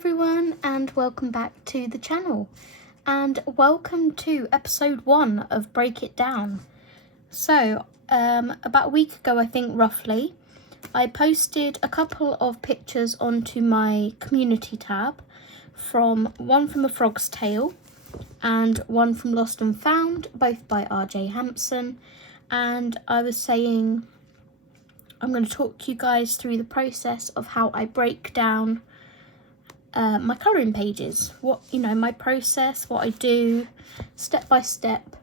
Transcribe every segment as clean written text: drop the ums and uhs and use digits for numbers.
everyone, and welcome back to the channel, and welcome to episode 1 of Break It Down. So about a week ago, I think roughly, I posted a couple of pictures onto my community tab, one from A Frog's Tale and one from Lost and Found, both by Hampson. And I was saying I'm going to talk you guys through the process of how I break down my colouring pages, my process, what I do step by step.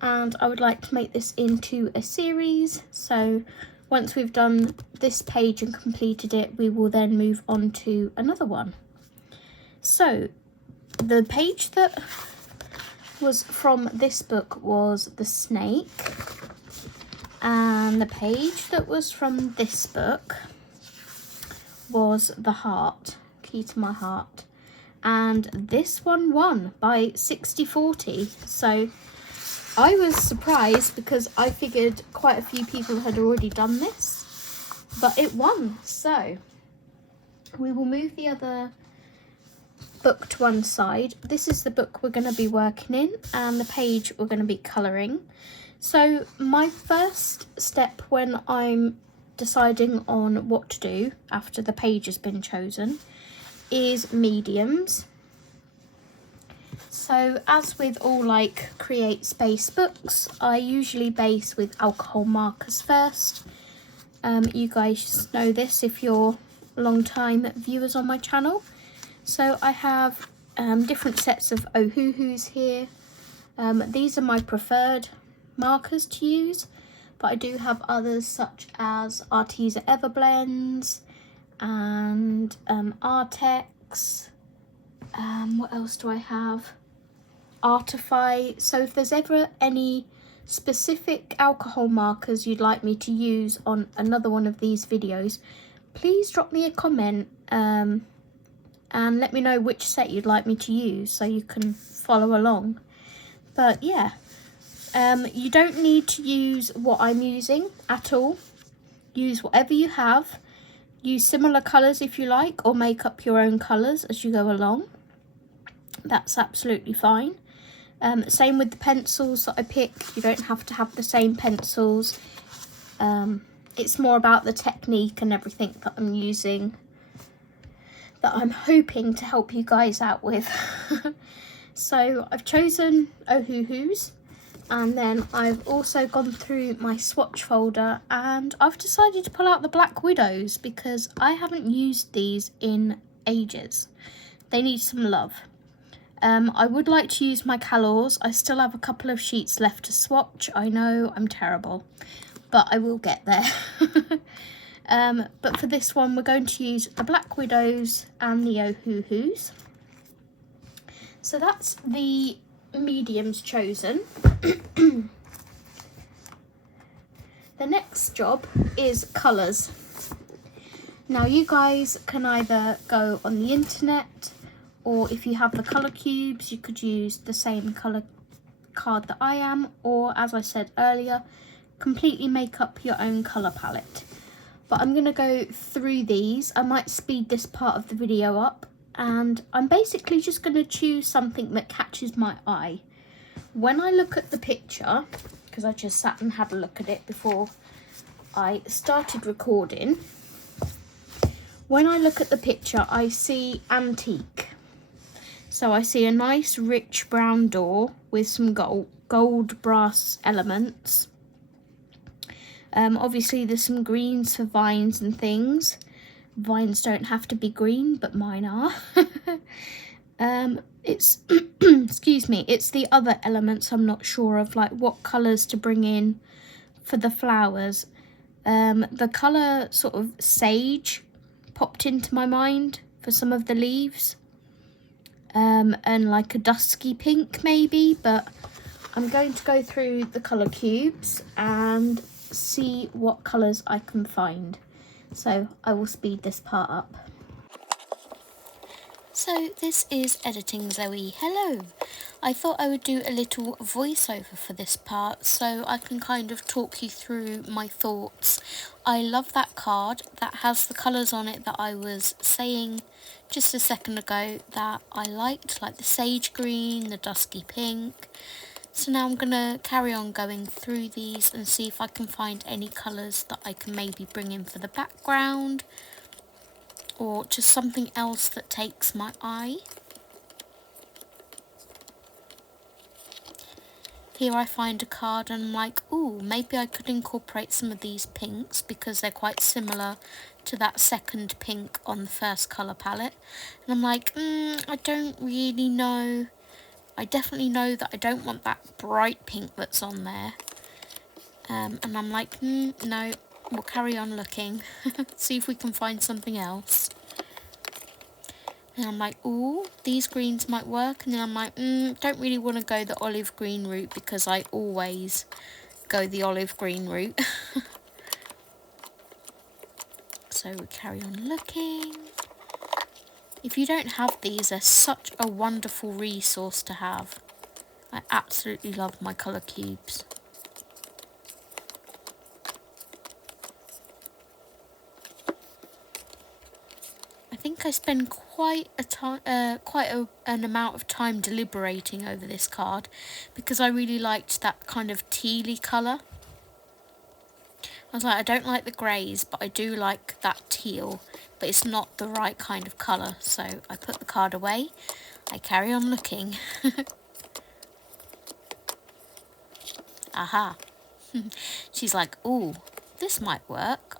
And I would like to make this into a series, so once we've done this page and completed it, we will then move on to another one. So the page that was from this book was the snake, and the page that was from this book was the heart, key to my heart, and this one won by 60-40. So I was surprised because I figured quite a few people had already done this, but it won. So we will move the other book to one side. This is the book we're going to be working in, and the page we're going to be colouring. So my first step when I'm deciding on what to do after the page has been chosen is mediums. So as with all Create Space books, I usually base with alcohol markers first. You guys know this if you're long-time viewers on my channel. So I have different sets of Ohuhus here. These are my preferred markers to use, but I do have others such as Arteza Everblends and Artex. What else do I have? Artify. So if there's ever any specific alcohol markers you'd like me to use on another one of these videos, please drop me a comment and let me know which set you'd like me to use so you can follow along. But yeah, you don't need to use what I'm using at all. Use whatever you have. Use similar colours if you like, or make up your own colours as you go along. That's absolutely fine. Same with the pencils that I pick. You don't have to have the same pencils. It's more about the technique and everything that I'm using that I'm hoping to help you guys out with. So I've chosen Ohuhus, and then I've also gone through my swatch folder, and I've decided to pull out the Black Widows because I haven't used these in ages. They need some love. I would like to use my Calors. I still have a couple of sheets left to swatch. I know I'm terrible, but I will get there. But for this one, we're going to use the Black Widows and the Ohuhus. So that's the mediums chosen. The next job is colours. Now you guys can either go on the internet, or if you have the colour cubes, you could use the same colour card that I am, or as I said earlier, completely make up your own colour palette. But I'm going to go through these. I might speed this part of the video up, and I'm basically just going to choose something that catches my eye. When I look at the picture, because I just sat and had a look at it before I started recording, when I look at the picture, I see antique. So I see a nice rich brown door with some gold brass elements. Obviously there's some greens for vines and things. Vines don't have to be green, but mine are. It's excuse me, it's the other elements I'm not sure of, like what colours to bring in for the flowers. The colour sort of sage popped into my mind for some of the leaves. And like a dusky pink maybe, but I'm going to go through the colour cubes and see what colours I can find. So I will speed this part up. So this is Editing Zoe. Hello! I thought I would do a little voiceover for this part so I can kind of talk you through my thoughts. I love that card that has the colours on it that I was saying just a second ago that I liked, like the sage green, the dusky pink. So now I'm going to carry on going through these and see if I can find any colours that I can maybe bring in for the background, or just something else that takes my eye. Here I find a card and I'm like, ooh, maybe I could incorporate some of these pinks because they're quite similar to that second pink on the first colour palette. And I'm like, I don't really know. I definitely know that I don't want that bright pink that's on there. And I'm like, no, we'll carry on looking. See if we can find something else. And I'm like, ooh, these greens might work. And then I'm like, don't really want to go the olive green route because I always go the olive green route. So we carry on looking. If you don't have these, they're such a wonderful resource to have. I absolutely love my colour cubes. I think I spend quite an amount of time deliberating over this card because I really liked that kind of tealy colour. I was like, I don't like the greys, but I do like that teal, but it's not the right kind of colour. So I put the card away. I carry on looking. Aha. She's like, ooh, this might work.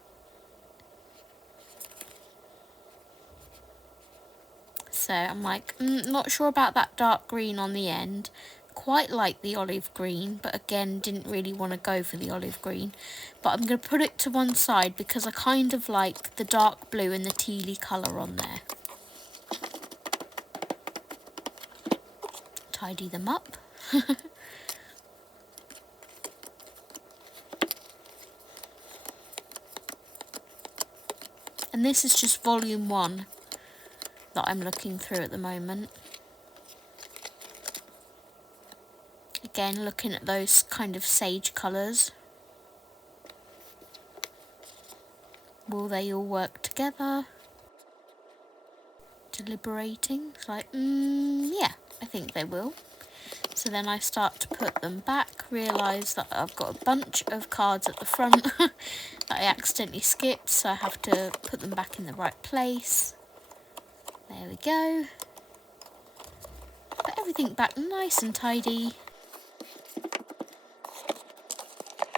So I'm like, not sure about that dark green on the end. Quite like the olive green, but again, didn't really want to go for the olive green. But I'm going to put it to one side because I kind of like the dark blue and the tealy colour on there. Tidy them up. And this is just volume 1 that I'm looking through at the moment. Again, looking at those kind of sage colours. Will they all work together? Deliberating. It's like, yeah, I think they will. So then I start to put them back, realise that I've got a bunch of cards at the front that I accidentally skipped, so I have to put them back in the right place. There we go. Put everything back nice and tidy.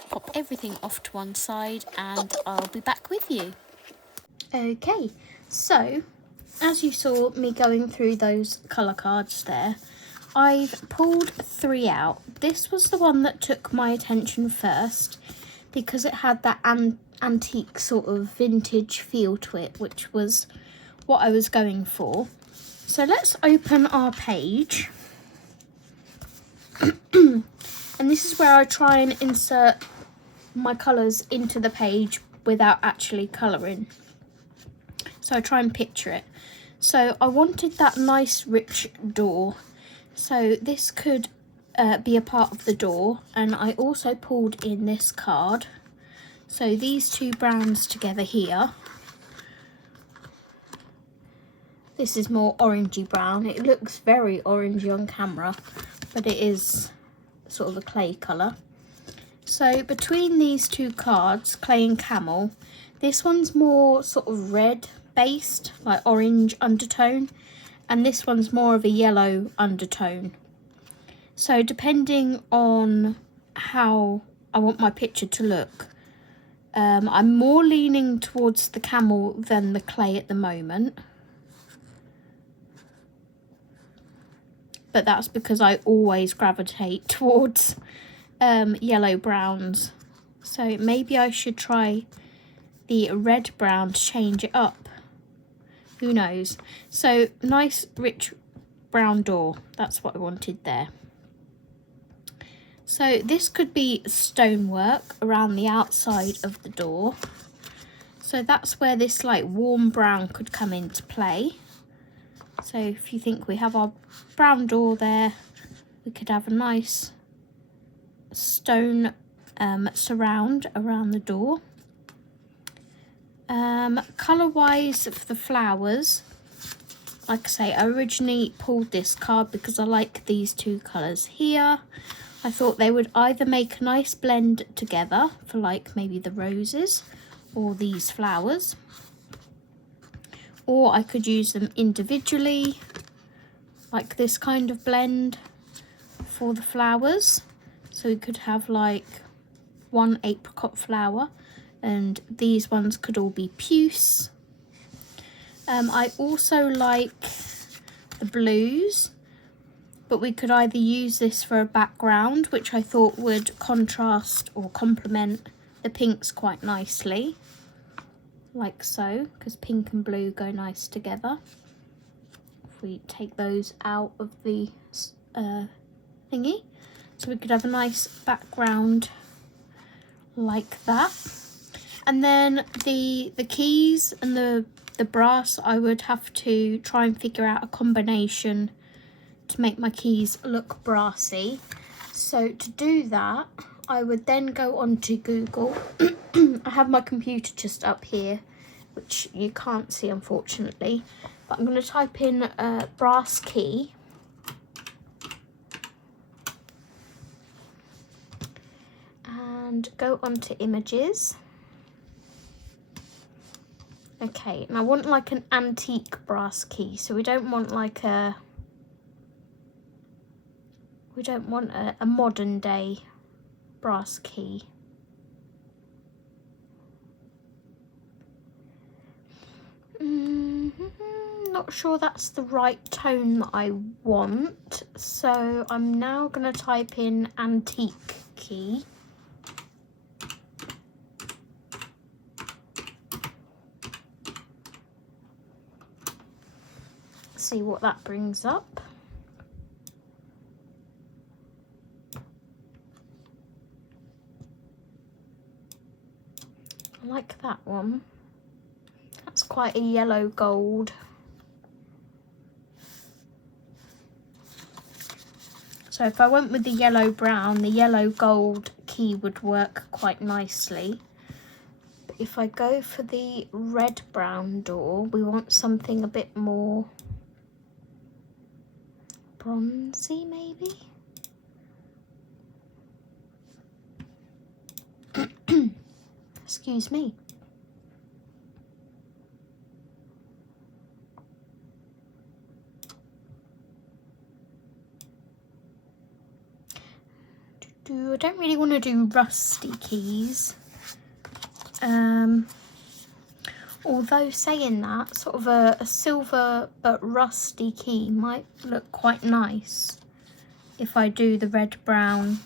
Pop everything off to one side and I'll be back with you. Okay, so as you saw me going through those colour cards there, I've pulled 3 out. This was the one that took my attention first because it had that antique sort of vintage feel to it, which was what I was going for. So let's open our page. And this is where I try and insert my colours into the page without actually colouring. So I try and picture it. So I wanted that nice rich door. So this could be a part of the door. And I also pulled in this card. So these two browns together here. This is more orangey brown. It looks very orangey on camera, but it is sort of a clay colour. So between these two cards, clay and camel, this one's more sort of red based, like orange undertone, and this one's more of a yellow undertone. So depending on how I want my picture to look, I'm more leaning towards the camel than the clay at the moment. But that's because I always gravitate towards yellow browns. So maybe I should try the red brown to change it up. Who knows? So nice rich brown door. That's what I wanted there. So this could be stonework around the outside of the door. So that's where this like warm brown could come into play. So if you think we have our brown door there, we could have a nice stone surround around the door. Colour wise for the flowers, like I say, I originally pulled this card because I like these two colours here. I thought they would either make a nice blend together for like maybe the roses or these flowers, or I could use them individually like this kind of blend for the flowers. So we could have like one apricot flower, and these ones could all be puce. I also like the blues, but we could either use this for a background, which I thought would contrast or complement the pinks quite nicely, like so, because pink and blue go nice together. If we take those out of the thingy, so we could have a nice background like that. And then the keys and the brass, I would have to try and figure out a combination to make my keys look brassy. So to do that, I would then go onto Google. I have my computer just up here, which you can't see unfortunately, but I'm going to type in brass key. And go onto images. Okay, and I want like an antique brass key, so we don't want like a modern day brass key. Not sure that's the right tone that I want, so I'm now going to type in antique key. See what that brings up. I like that one. That's quite a yellow gold. So if I went with the yellow brown, the yellow gold key would work quite nicely. But if I go for the red brown door, we want something a bit more bronzy maybe. Excuse me. I don't really want to do rusty keys. Although saying that, sort of a silver but rusty key might look quite nice if I do the red brown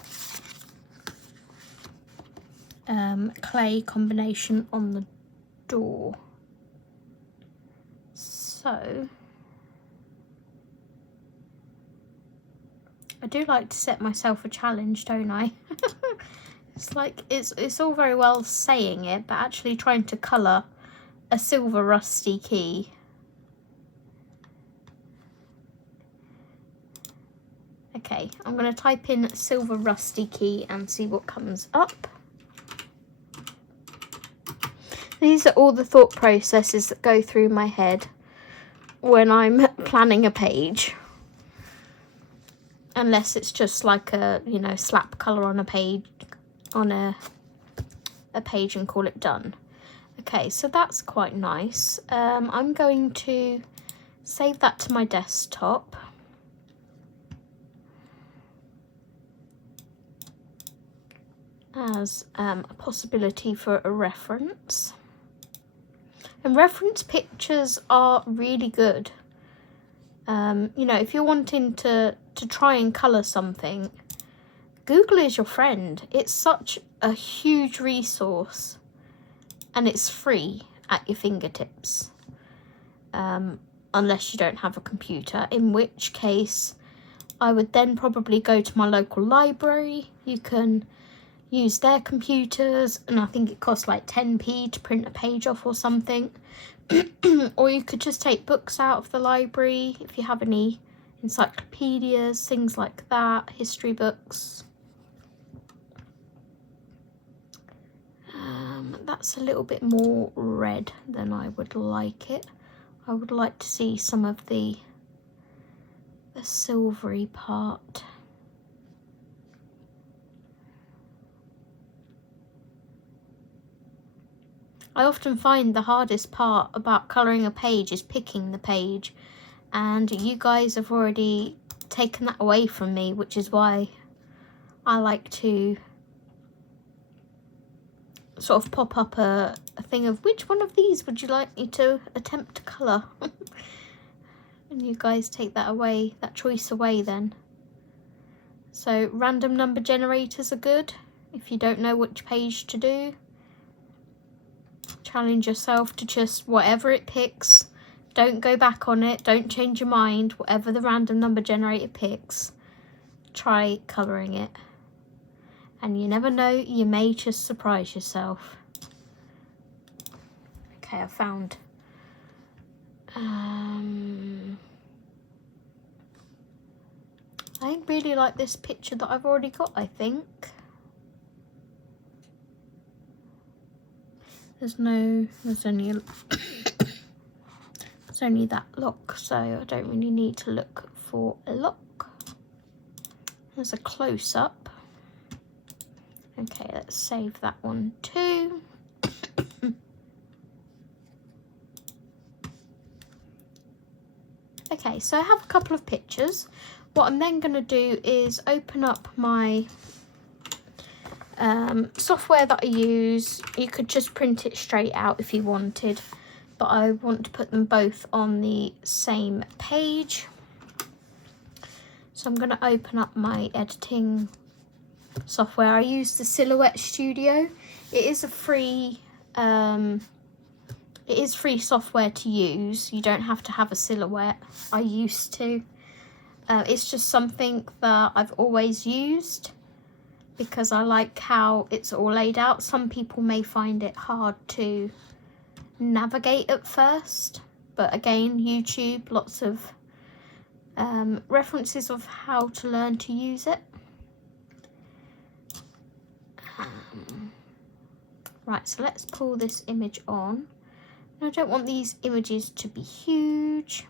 clay combination on the door. So I do like to set myself a challenge, don't I? It's like it's all very well saying it, but actually trying to colour a silver rusty key. Okay, I'm going to type in silver rusty key and see what comes up. These are all the thought processes that go through my head when I'm planning a page. Unless it's just like a, you know, slap colour on a page, page and call it done. Okay, so that's quite nice. I'm going to save that to my desktop. As a possibility for a reference. And reference pictures are really good. You know, if you're wanting to try and colour something, Google is your friend. It's such a huge resource and it's free at your fingertips. Unless you don't have a computer, in which case I would then probably go to my local library. You can use their computers, and I think it costs like 10p to print a page off or something. Or you could just take books out of the library if you have any encyclopedias, things like that, history books. That's a little bit more red than I would like it. I would like to see some of the silvery part. I often find the hardest part about colouring a page is picking the page, and you guys have already taken that away from me, which is why I like to sort of pop up a thing of which one of these would you like me to attempt to colour. And you guys take that away, that choice away then. So random number generators are good if you don't know which page to do. Challenge yourself to just whatever it picks. Don't go back on it, don't change your mind. Whatever the random number generator picks, try colouring it. And you never know, you may just surprise yourself. Okay, I found I really like this picture that I've already got, I think. There's only there's only that lock, so I don't really need to look for a lock. There's a close-up. Okay, let's save that one too. Okay, so I have a couple of pictures. What I'm then going to do is open up my software that I use. You could just print it straight out if you wanted, but I want to put them both on the same page. So I'm going to open up my editing software. I use the Silhouette Studio. It is a free software to use. You don't have to have a Silhouette. I used to. It's just something that I've always used because I like how it's all laid out. Some people may find it hard to navigate at first, but again, YouTube, lots of references of how to learn to use it. Right, so let's pull this image on. I don't want these images to be huge.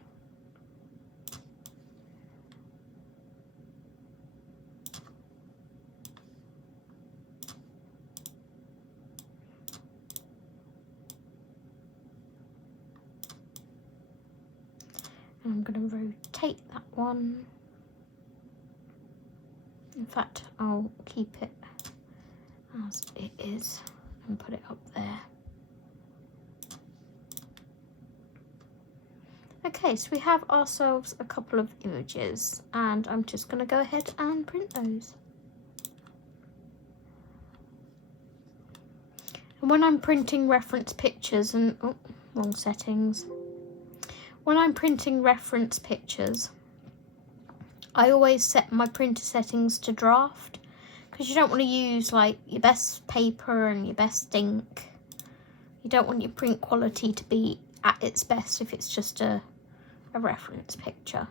I'm going to rotate that one. In fact, I'll keep it as it is and put it up there. Okay, so we have ourselves a couple of images, and I'm just going to go ahead and print those. And when I'm printing reference pictures, and oh, wrong settings. When I'm printing reference pictures, I always set my printer settings to draft, because you don't want to use like your best paper and your best ink. You don't want your print quality to be at its best if it's just a reference picture.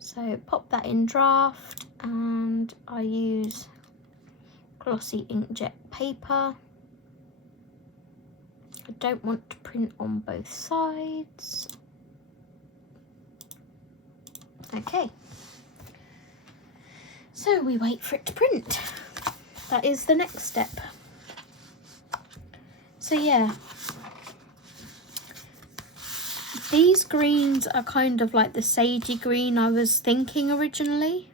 So pop that in draft, and I use glossy inkjet paper. I don't want to print on both sides. Okay, so we wait for it to print. That is the next step. So yeah, these greens are kind of like the sagey green I was thinking originally.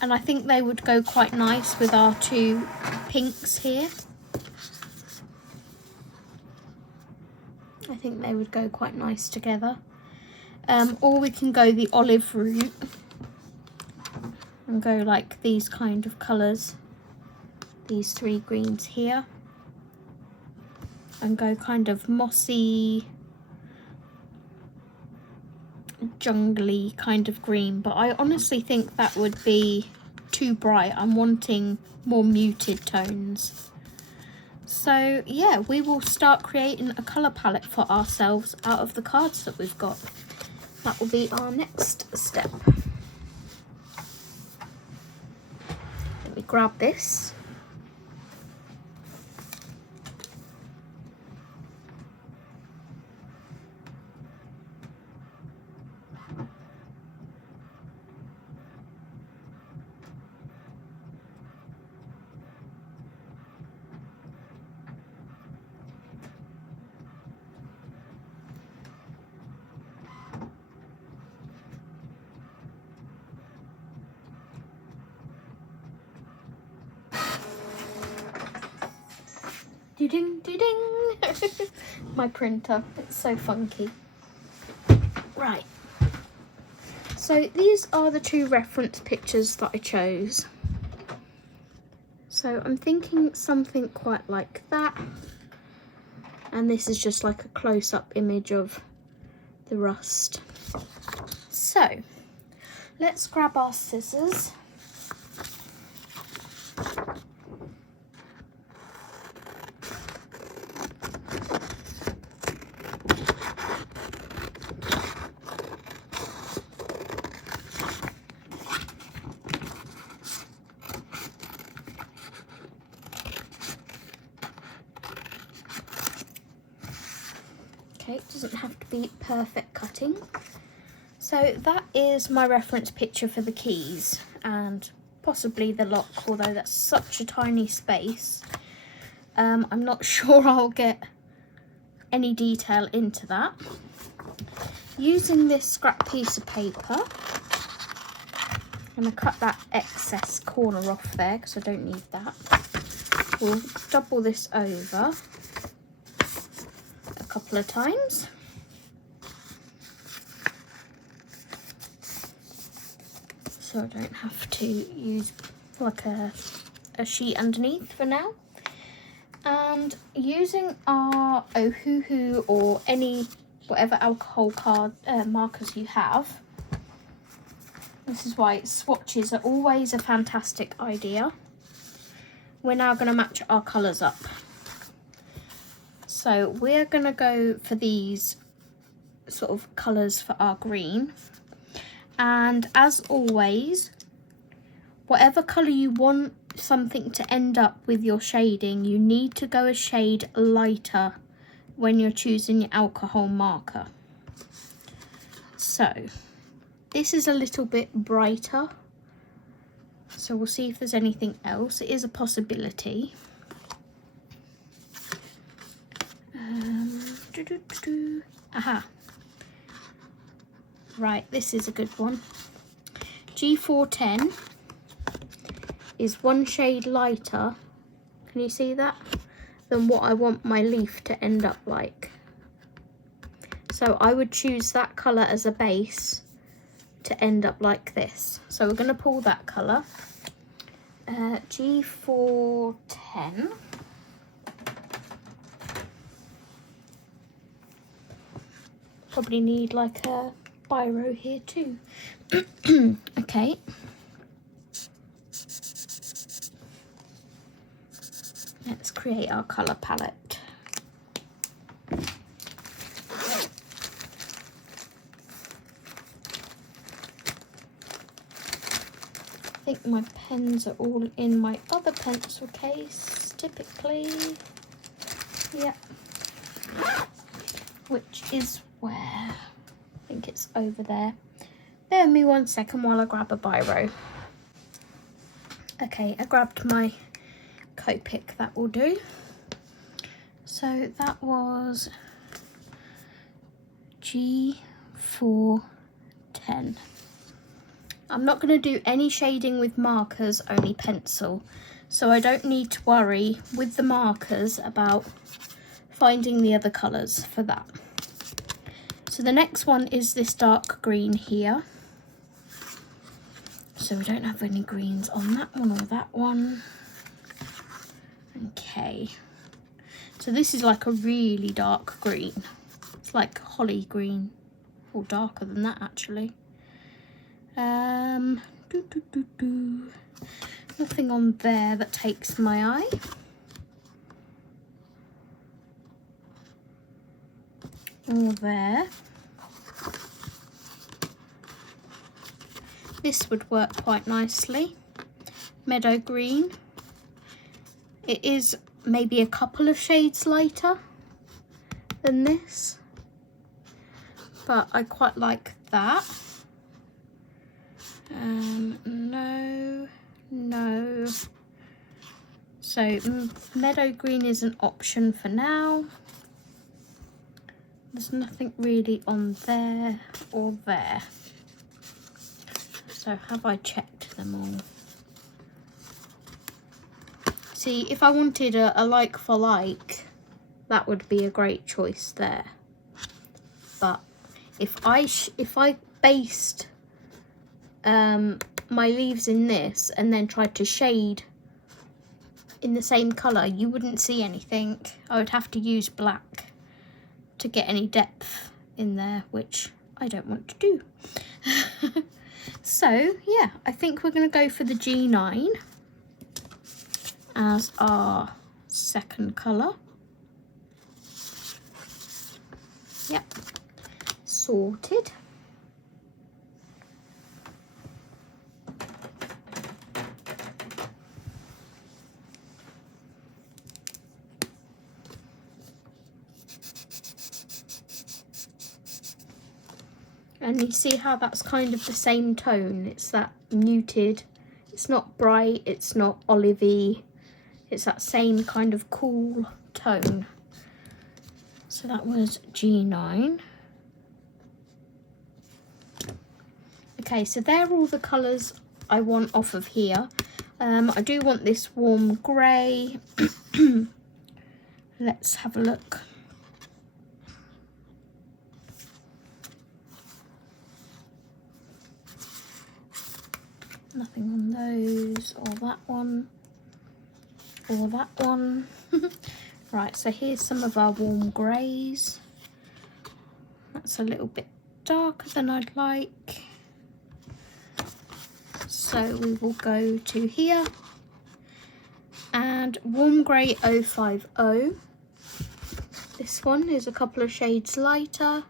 And I think they would go quite nice with our two pinks here. I think they would go quite nice together. Or we can go the olive route and go like these kind of colours. These three greens here. And go kind of mossy, jungly kind of green. But I honestly think that would be too bright. I'm wanting more muted tones. So yeah, we will start creating a colour palette for ourselves out of the cards that we've got. That will be our next step. Let me grab this. Ding ding ding. My printer, it's so funky. Right, so these are the two reference pictures that I chose. So I'm thinking something quite like that, and this is just like a close-up image of the rust. So let's grab our scissors. Okay, it doesn't have to be perfect cutting. So that is my reference picture for the keys and possibly the lock, although that's such a tiny space. I'm not sure I'll get any detail into that. Using this scrap piece of paper, I'm going to cut that excess corner off there because I don't need that. We'll double this over a couple of times. So I don't have to use like a sheet underneath for now. And using our Ohuhu or any whatever alcohol card markers you have, this is why swatches are always a fantastic idea. We're now going to match our colours up. So we're going to go for these sort of colours for our green. And as always, whatever colour you want something to end up with your shading, you need to go a shade lighter when you're choosing your alcohol marker. So this is a little bit brighter, so we'll see if there's anything else. It is a possibility. Aha. Right, this is a good one. G410 is one shade lighter, can you see that, than what I want my leaf to end up like. So I would choose that colour as a base to end up like this. So we're going to pull that colour. G410. Probably need like a biro here too. Okay. Let's create our colour palette. I think my pens are all in my other pencil case, typically. Yep. Which is where? I think it's over there. Bear with me 1 second while I grab a biro. Okay, I grabbed my Copic, that will do. So that was G410. I'm not going to do any shading with markers, only pencil. So I don't need to worry with the markers about finding the other colours for that. So the next one is this dark green here. So we don't have any greens on that one or that one. Okay. So this is like a really dark green. It's like holly green, or darker than that actually. Nothing on there that takes my eye. Or there. This would work quite nicely. Meadow green. It is maybe a couple of shades lighter than this, but I quite like that. No. So meadow green is an option for now. There's nothing really on there or there. So have I checked them all? See, if I wanted a like for like, that would be a great choice there. But if I based my leaves in this and then tried to shade in the same colour, you wouldn't see anything. I would have to use black to get any depth in there, which I don't want to do. So yeah, I think we're going to go for the G9 as our second colour. Yep, sorted. And you see how that's kind of the same tone. It's that muted, it's not bright, it's not olivey, it's that same kind of cool tone. So that was G9. Okay, so they're all the colours I want off of here. I do want this warm grey. Let's have a look. Nothing on those, or that one, or that one. Right, so here's some of our warm greys. That's a little bit darker than I'd like. So we will go to here. And warm grey 050. This one is a couple of shades lighter.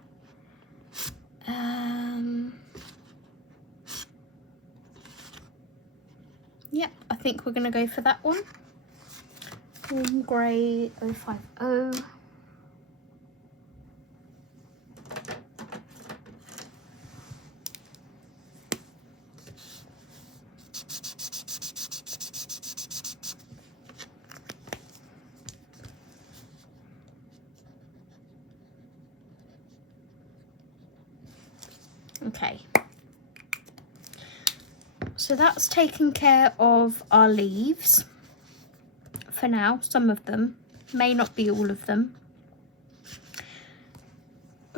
Yep, I think we're going to go for that one. Warm grey 050. Okay. So that's taken care of our leaves for now. Some of them, may not be all of them,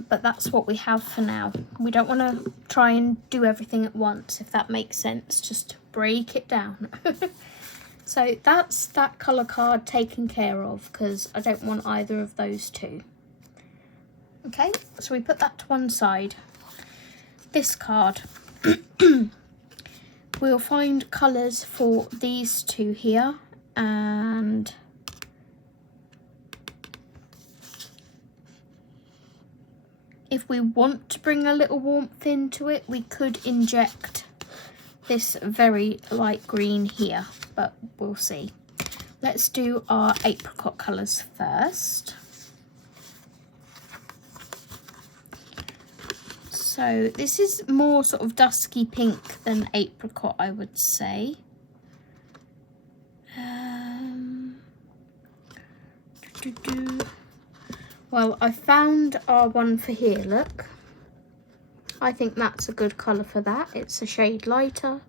but that's what we have for now. We don't want to try and do everything at once, if that makes sense. Just break it down. So that's that colour card taken care of, because I don't want either of those two. Okay, so we put that to one side. This card. We'll find colours for these two here, and if we want to bring a little warmth into it, we could inject this very light green here, but we'll see. Let's do our apricot colours first. So this is more sort of dusky pink than apricot, I would say. Well, I found our one for here, look. I think that's a good colour for that. It's a shade lighter.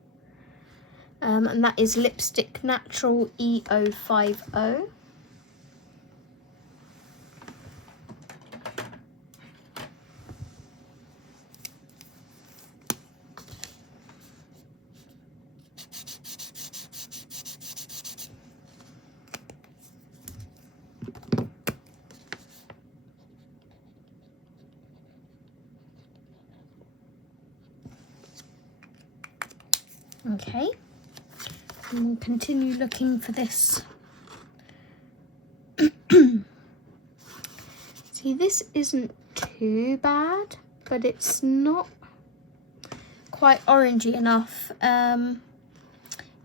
And that is Lipstick Natural E050. Okay, and we'll continue looking for this. See, this isn't too bad, but it's not quite orangey enough.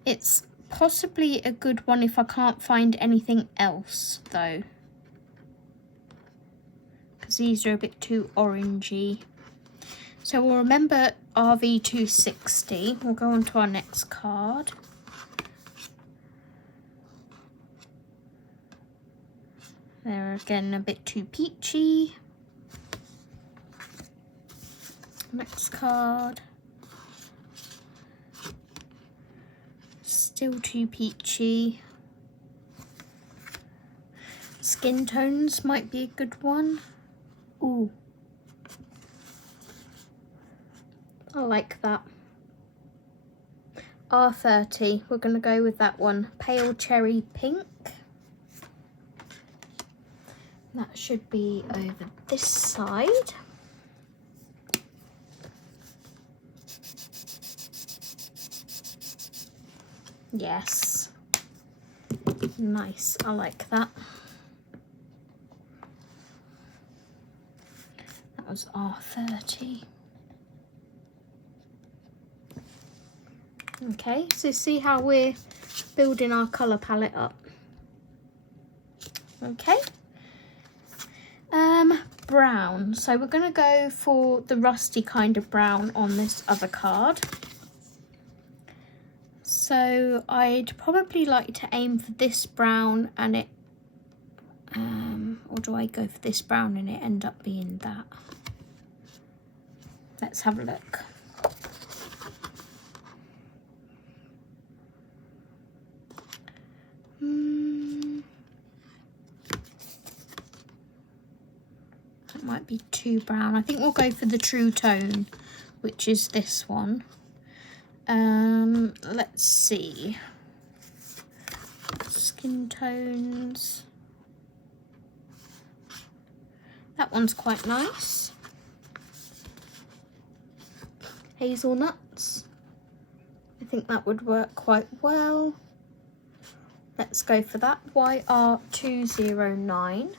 It's possibly a good one if I can't find anything else though, because these are a bit too orangey. So we'll remember RV260. We'll go on to our next card. They're again a bit too peachy. Next card. Still too peachy. Skin tones might be a good one. Ooh. I like that. R30, we're going to go with that one. Pale cherry pink. That should be over this side. Yes. Nice, I like that. That was R30. Okay, so see how we're building our colour palette up. Okay. Brown. So we're going to go for the rusty kind of brown on this other card. So I'd probably like to aim for this brown and it, or do I go for this brown and it end up being that? Let's have a look. That might be too brown. I think we'll go for the true tone, which is this one. Let's see. Skin tones. That one's quite nice. Hazelnuts. I think that would work quite well. Let's go for that. YR209.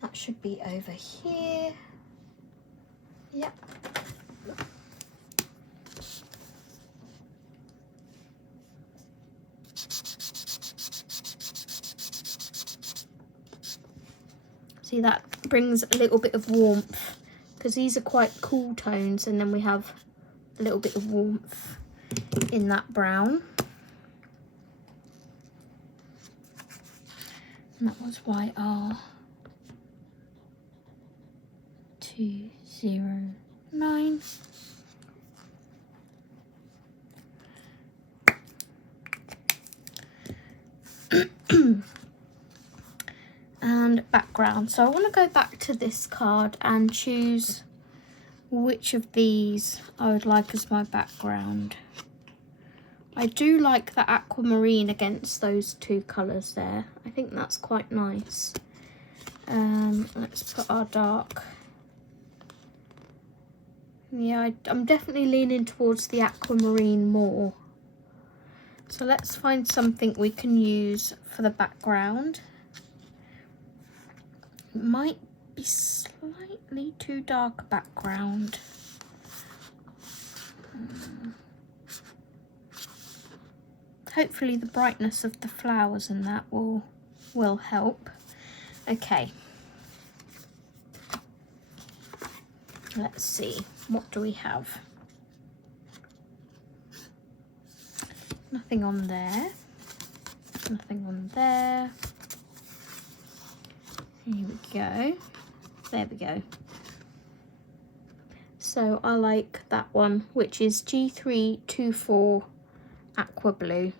That should be over here. Yep. See, that brings a little bit of warmth because these are quite cool tones, and then we have a little bit of warmth in that brown. And that was YR209. And background. So I want to go back to this card and choose which of these I would like as my background. I do like the aquamarine against those two colours there. I think that's quite nice. Let's put our dark. Yeah, I'm definitely leaning towards the aquamarine more. So let's find something we can use for the background. It might be slightly too dark a background. Hopefully the brightness of the flowers and that will help. Okay. Let's see, what do we have? Nothing on there. Nothing on there. Here we go. There we go. So I like that one, which is G324 Aqua Blue.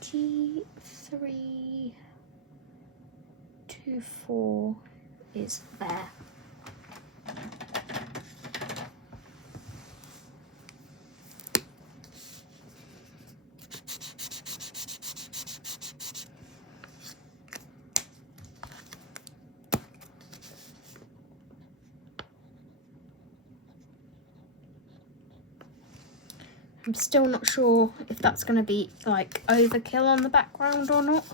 G324 is there. I'm still not sure if that's going to be like overkill on the background or not.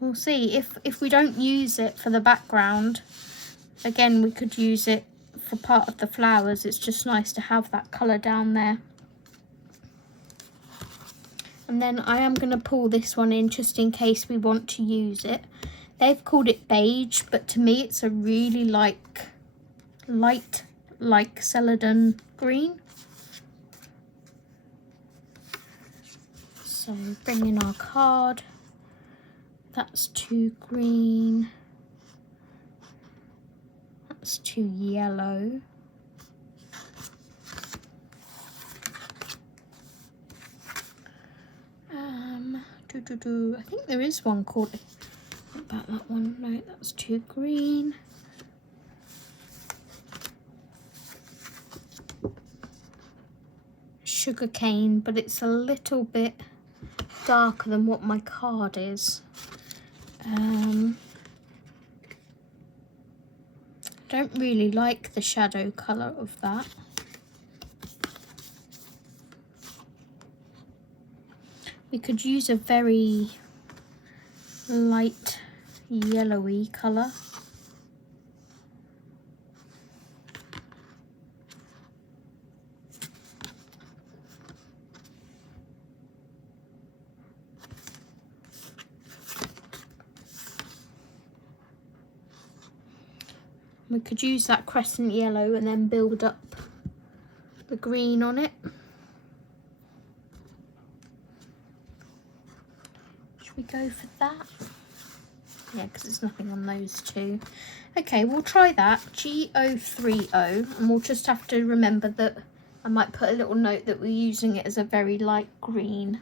We'll see. If we don't use it for the background, again, we could use it for part of the flowers. It's just nice to have that colour down there. And then I am going to pull this one in just in case we want to use it. They've called it beige, but to me it's a really light celadon green. So bring in our card. That's too green. That's too yellow. I think there is one called, what about that one? No, that's too green. Sugarcane, but it's a little bit darker than what my card is. Don't really like the shadow colour of that. We could use a very light yellowy colour. We could use that crescent yellow and then build up the green on it. Should we go for that? Yeah, because there's nothing on those two. Okay, we'll try that. G030, and we'll just have to remember that I might put a little note that we're using it as a very light green.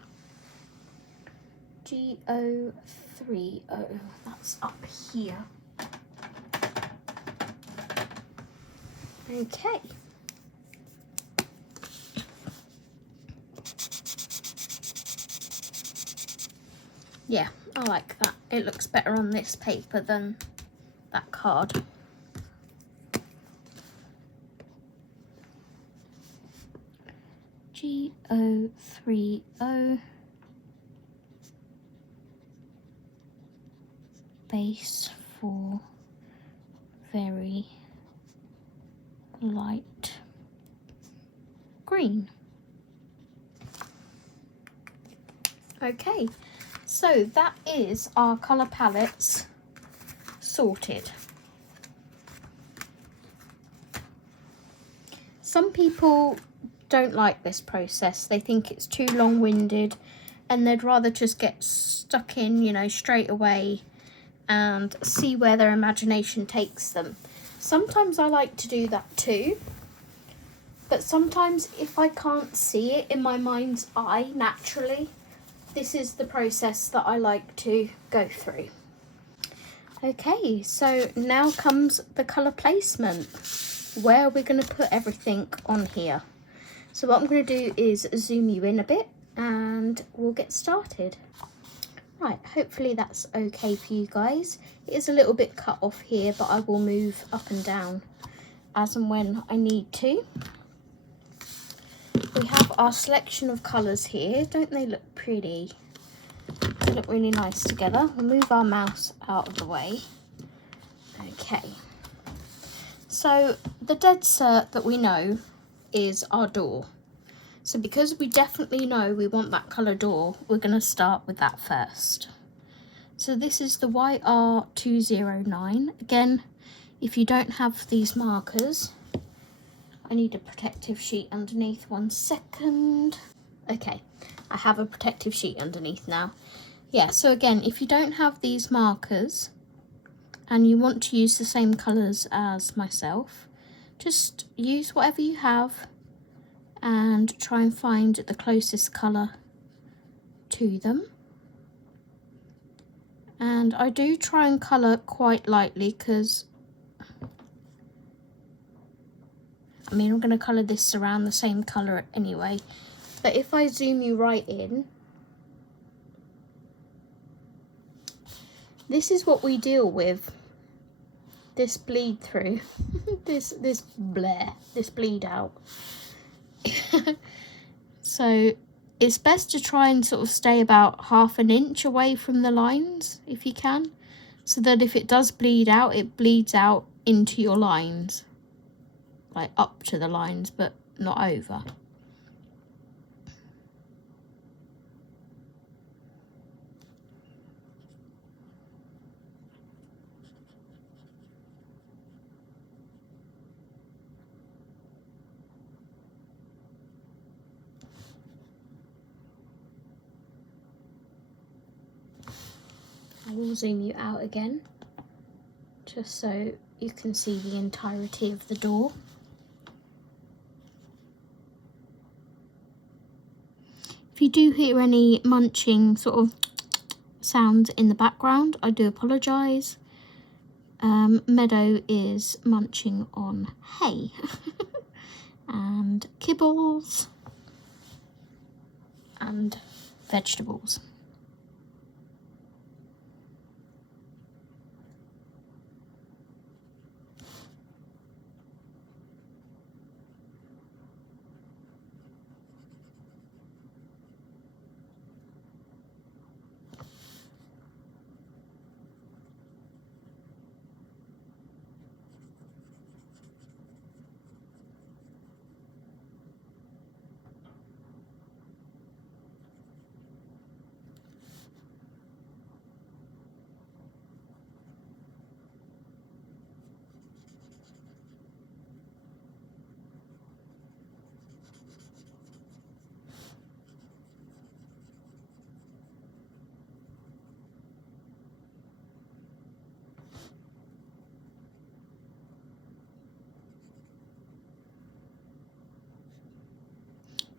G030, that's up here. Okay. Yeah, I like that. It looks better on this paper than that card. G030. Base for very light green. Okay, so that is our colour palettes sorted. Some people don't like this process. They think it's too long-winded and they'd rather just get stuck in, you know, straight away and see where their imagination takes them. Sometimes I like to do that too, but sometimes if I can't see it in my mind's eye naturally, this is the process that I like to go through. Okay, so now comes the colour placement, where we're going to put everything on here. So what I'm going to do is zoom you in a bit and we'll get started. Right, hopefully that's okay for you guys. It is a little bit cut off here, but I will move up and down as and when I need to. We have our selection of colours here. Don't they look pretty? They look really nice together. We'll move our mouse out of the way. Okay. So the dead cert that we know is our door. So because we definitely know we want that colour door, we're going to start with that first. So this is the YR209. Again, if you don't have these markers, I need a protective sheet underneath. 1 second. Okay, I have a protective sheet underneath now. Yeah, so again, if you don't have these markers and you want to use the same colours as myself, just use whatever you have and try and find the closest colour to them. And I do try and colour quite lightly because, I mean, I'm going to colour this around the same colour anyway. But if I zoom you right in, this is what we deal with. This bleed through, this bleed out. So it's best to try and sort of stay about 1/2 inch away from the lines if you can, so that if it does bleed out, it bleeds out into your lines, like up to the lines, but not over. I will zoom you out again, just so you can see the entirety of the door. If you do hear any munching sort of sounds in the background, I do apologise. Meadow is munching on hay and kibbles and vegetables.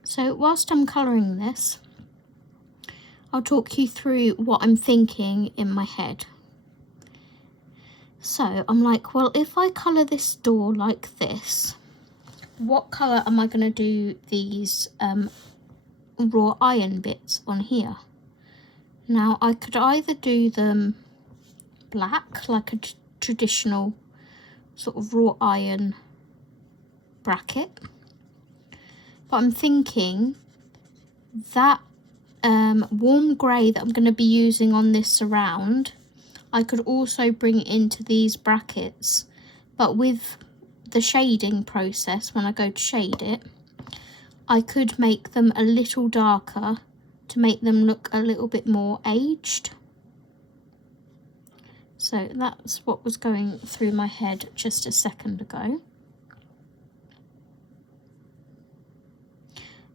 So whilst I'm colouring this, I'll talk you through what I'm thinking in my head. So I'm like, well, if I colour this door like this, what colour am I going to do these raw iron bits on here? Now I could either do them black, like a traditional sort of raw iron bracket, but I'm thinking that warm grey that I'm going to be using on this surround, I could also bring it into these brackets, but with the shading process, when I go to shade it, I could make them a little darker to make them look a little bit more aged. So that's what was going through my head just a second ago.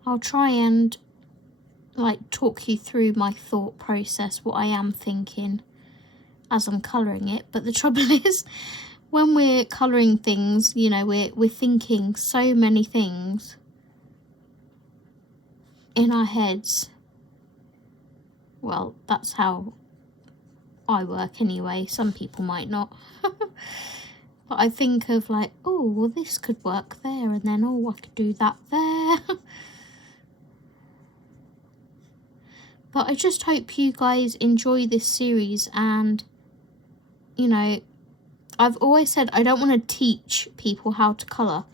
I'll try and like talk you through my thought process, what I am thinking as I'm colouring it. But the trouble is, when we're colouring things, you know, we're thinking so many things in our heads. Well, that's how I work anyway. Some people might not. But I think of like, oh, well, this could work there, and then, oh, I could do that there. But I just hope you guys enjoy this series, and, you know, I've always said I don't want to teach people how to colour,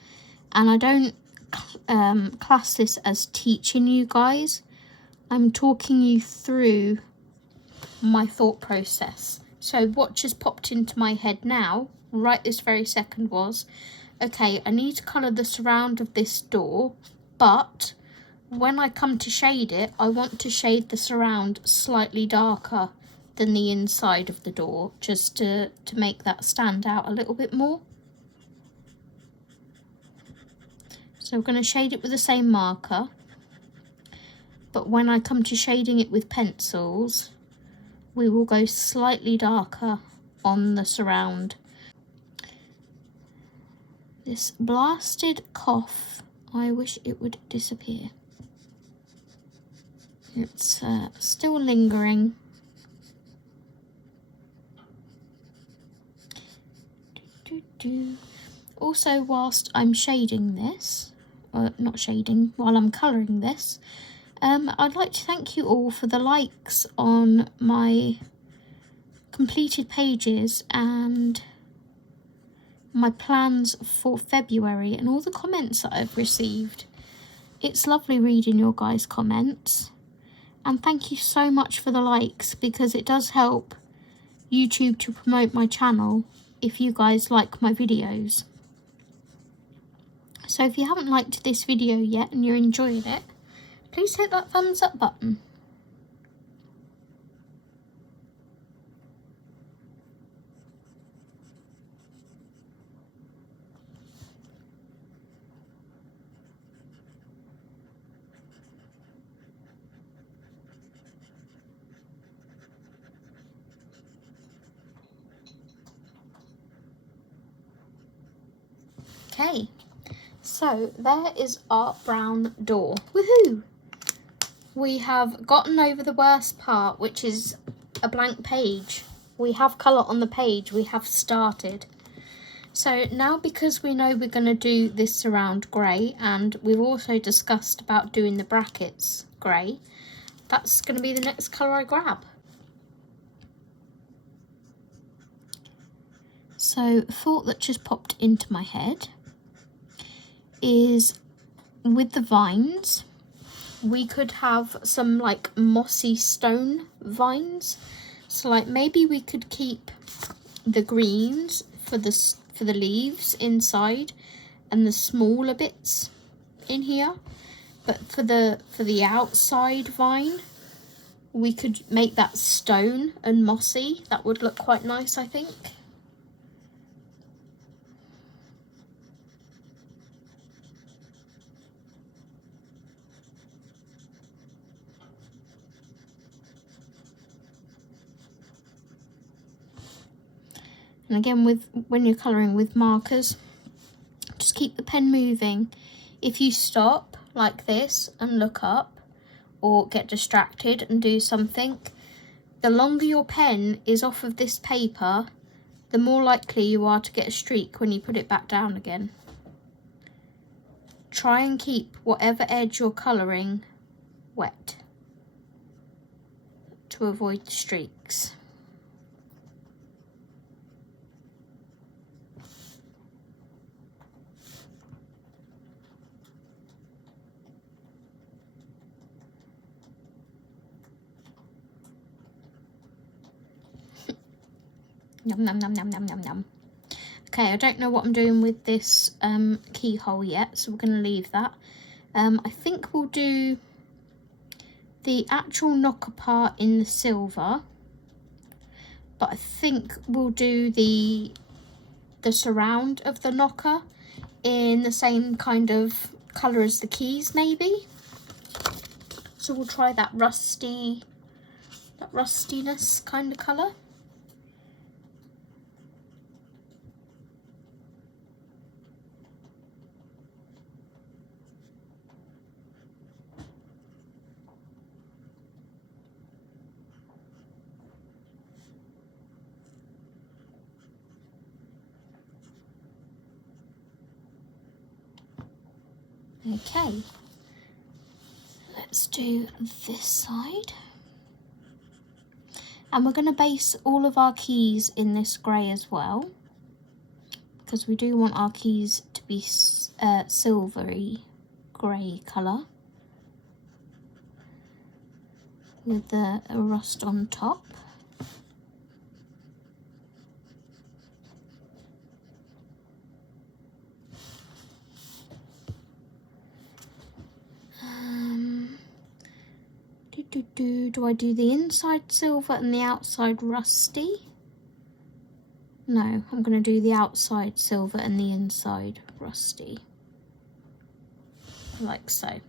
and I don't class this as teaching you guys. I'm talking you through my thought process. So what just popped into my head now, right this very second, was, okay, I need to colour the surround of this door, but when I come to shade it, I want to shade the surround slightly darker than the inside of the door, just to make that stand out a little bit more. So we're going to shade it with the same marker, but when I come to shading it with pencils, we will go slightly darker on the surround. This blasted cough, I wish it would disappear. It's still lingering. Also, whilst I'm shading this, not shading, while I'm colouring this, I'd like to thank you all for the likes on my completed pages and my plans for February and all the comments that I've received. It's lovely reading your guys' comments, and thank you so much for the likes, because it does help YouTube to promote my channel if you guys like my videos. So if you haven't liked this video yet and you're enjoying it, please hit that thumbs up button. Okay, so there is our brown door. Woohoo! We have gotten over the worst part, which is a blank page. We have colour on the page, we have started. So now, because we know we're going to do this surround grey, and we've also discussed about doing the brackets grey, that's going to be the next colour I grab. So a thought that just popped into my head is, with the vines, we could have some like mossy stone vines. So like maybe we could keep the greens for the leaves inside and the smaller bits in here, but for the outside vine we could make that stone and mossy. That would look quite nice, I think. And again, when you're colouring with markers, just keep the pen moving. If you stop like this and look up or get distracted and do something, the longer your pen is off of this paper, the more likely you are to get a streak when you put it back down again. Try and keep whatever edge you're colouring wet to avoid streaks. Yum, yum, yum, yum, yum, yum, yum. Okay, I don't know what I'm doing with this keyhole yet, so we're going to leave that. I think we'll do the actual knocker part in the silver, but I think we'll do the surround of the knocker in the same kind of colour as the keys, maybe. So we'll try that rustiness kind of colour. Okay, let's do this side. And we're going to base all of our keys in this grey as well, because we do want our keys to be silvery grey colour with the rust on top. Do I do the inside silver and the outside rusty? No, I'm going to do the outside silver and the inside rusty, like so.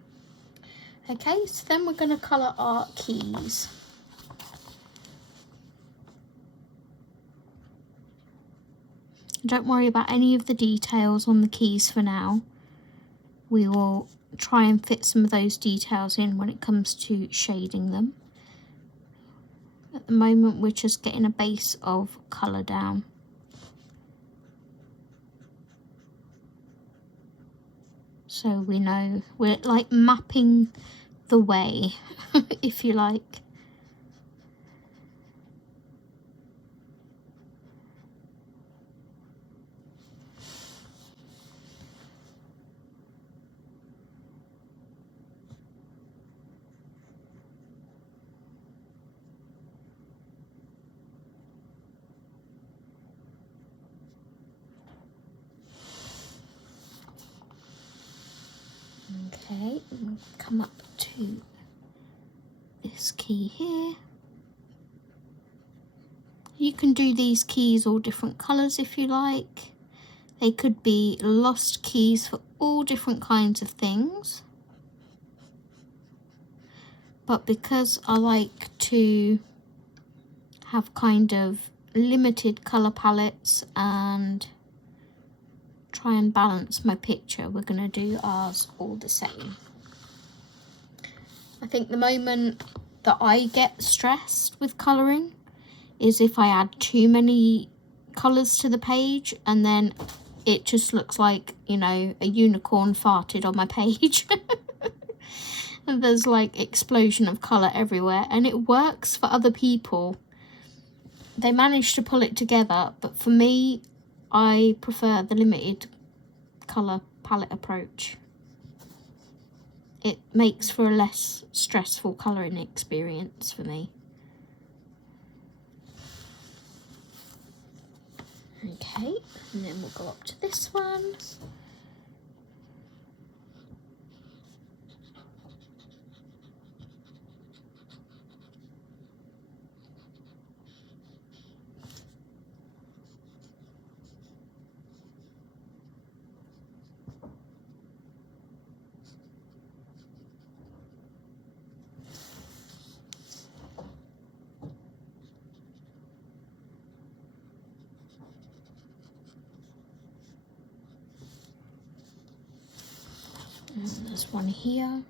Okay, so then we're going to colour our keys. Don't worry about any of the details on the keys for now. We will try and fit some of those details in when it comes to shading them. At the moment, we're just getting a base of colour down. So we know, we're like mapping the way, if you like. come up to this key here. You can do these keys all different colours if you like. They could be lost keys for all different kinds of things. But because I like to have kind of limited colour palettes and try and balance my picture, we're going to do ours all the same. I think the moment that I get stressed with colouring is if I add too many colours to the page and then it just looks like, you know, a unicorn farted on my page. And there's like explosion of colour everywhere, and it works for other people. They manage to pull it together, but for me, I prefer the limited colour palette approach. It makes for a less stressful colouring experience for me. Okay, and then we'll go up to this one. And there's one here.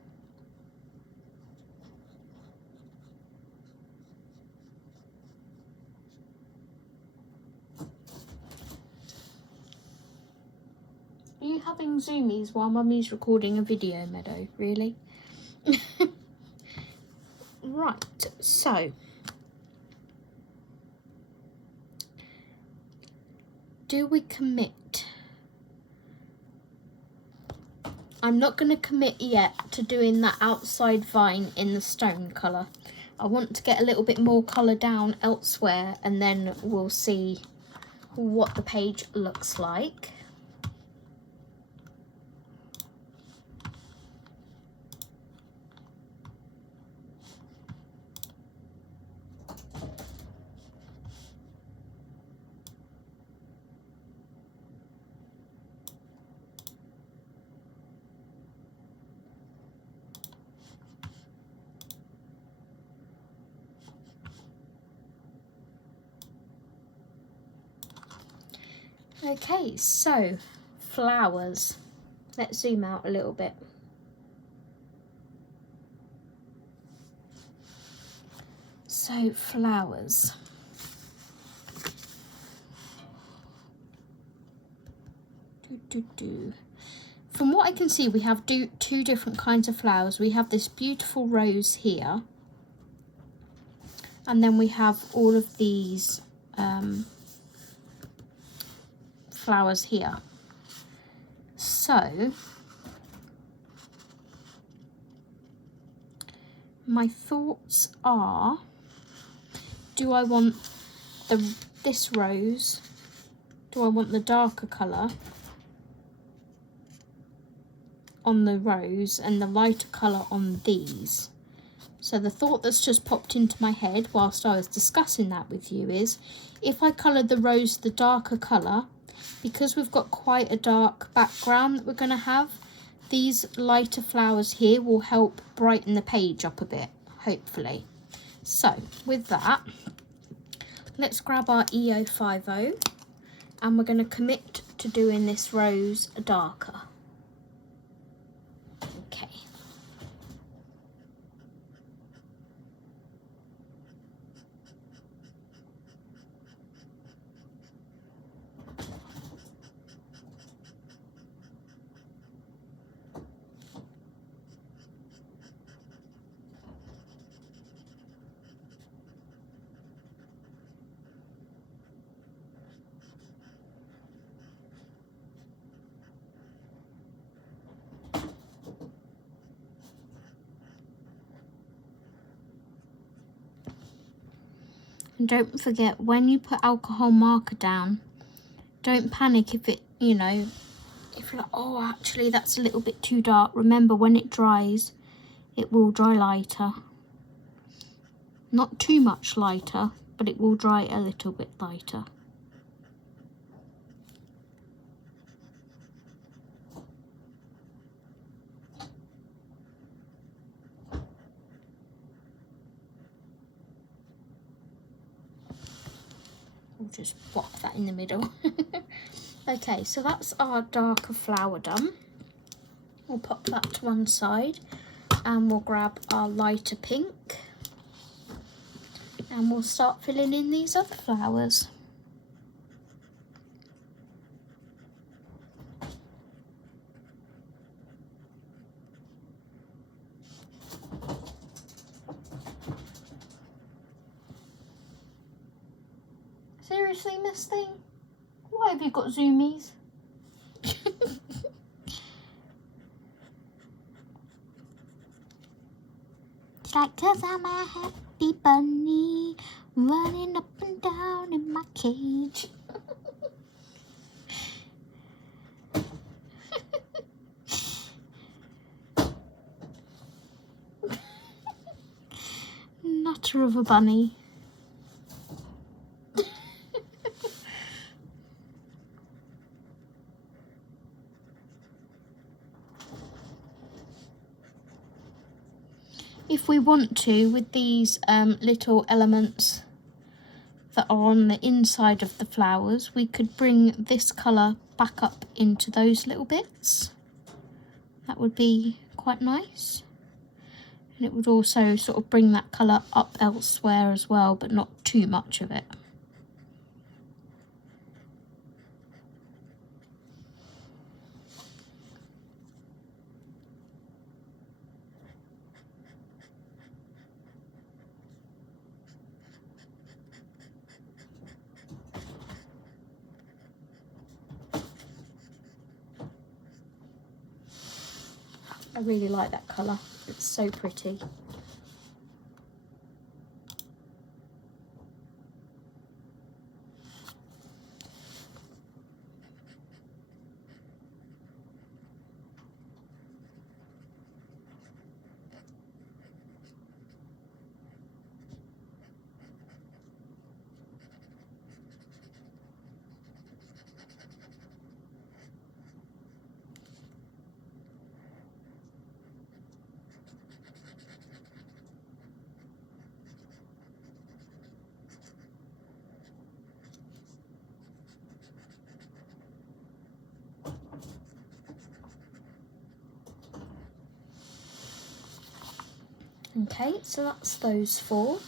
Are you having zoomies while Mummy's recording a video, Meadow? Really? Right, so do we commit? I'm not going to commit yet to doing that outside vine in the stone colour. I want to get a little bit more colour down elsewhere, and then we'll see what the page looks like. Okay, so flowers. Let's zoom out a little bit. So flowers. From what I can see, we have two different kinds of flowers. We have this beautiful rose here, and then we have all of these flowers here. So my thoughts are, do I want this rose, do I want the darker colour on the rose and the lighter colour on these? So the thought that's just popped into my head whilst I was discussing that with you is, if I coloured the rose the darker colour, because we've got quite a dark background that we're going to have, these lighter flowers here will help brighten the page up a bit, hopefully. So with that, let's grab our EO50 and we're going to commit to doing this rose darker. Okay. And don't forget, when you put alcohol marker down, don't panic if it, you know, If you're like, oh, actually that's a little bit too dark, remember when it dries, it will dry lighter. Not too much lighter, but it will dry a little bit lighter. We'll just whop that in the middle. Okay, so that's our darker flower done. We'll pop that to one side and we'll grab our lighter pink and we'll start filling in these other flowers. Seriously, Miss Thing? Why have you got zoomies? It's like, 'cause I'm a happy bunny running up and down in my cage. Nutter of a bunny. If we want to, with these little elements that are on the inside of the flowers, we could bring this colour back up into those little bits. That would be quite nice. And it would also sort of bring that colour up elsewhere as well, but not too much of it. I really like that colour, it's so pretty. Okay, so that's those four,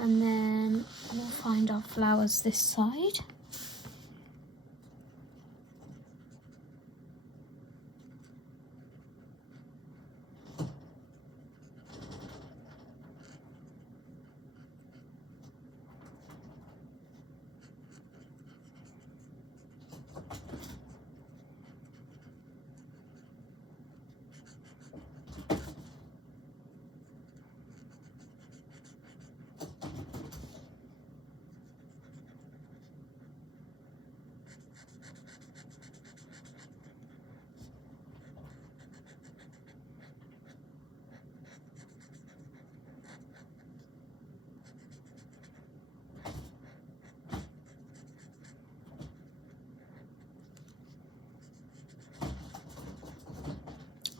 and then we'll find our flowers this side.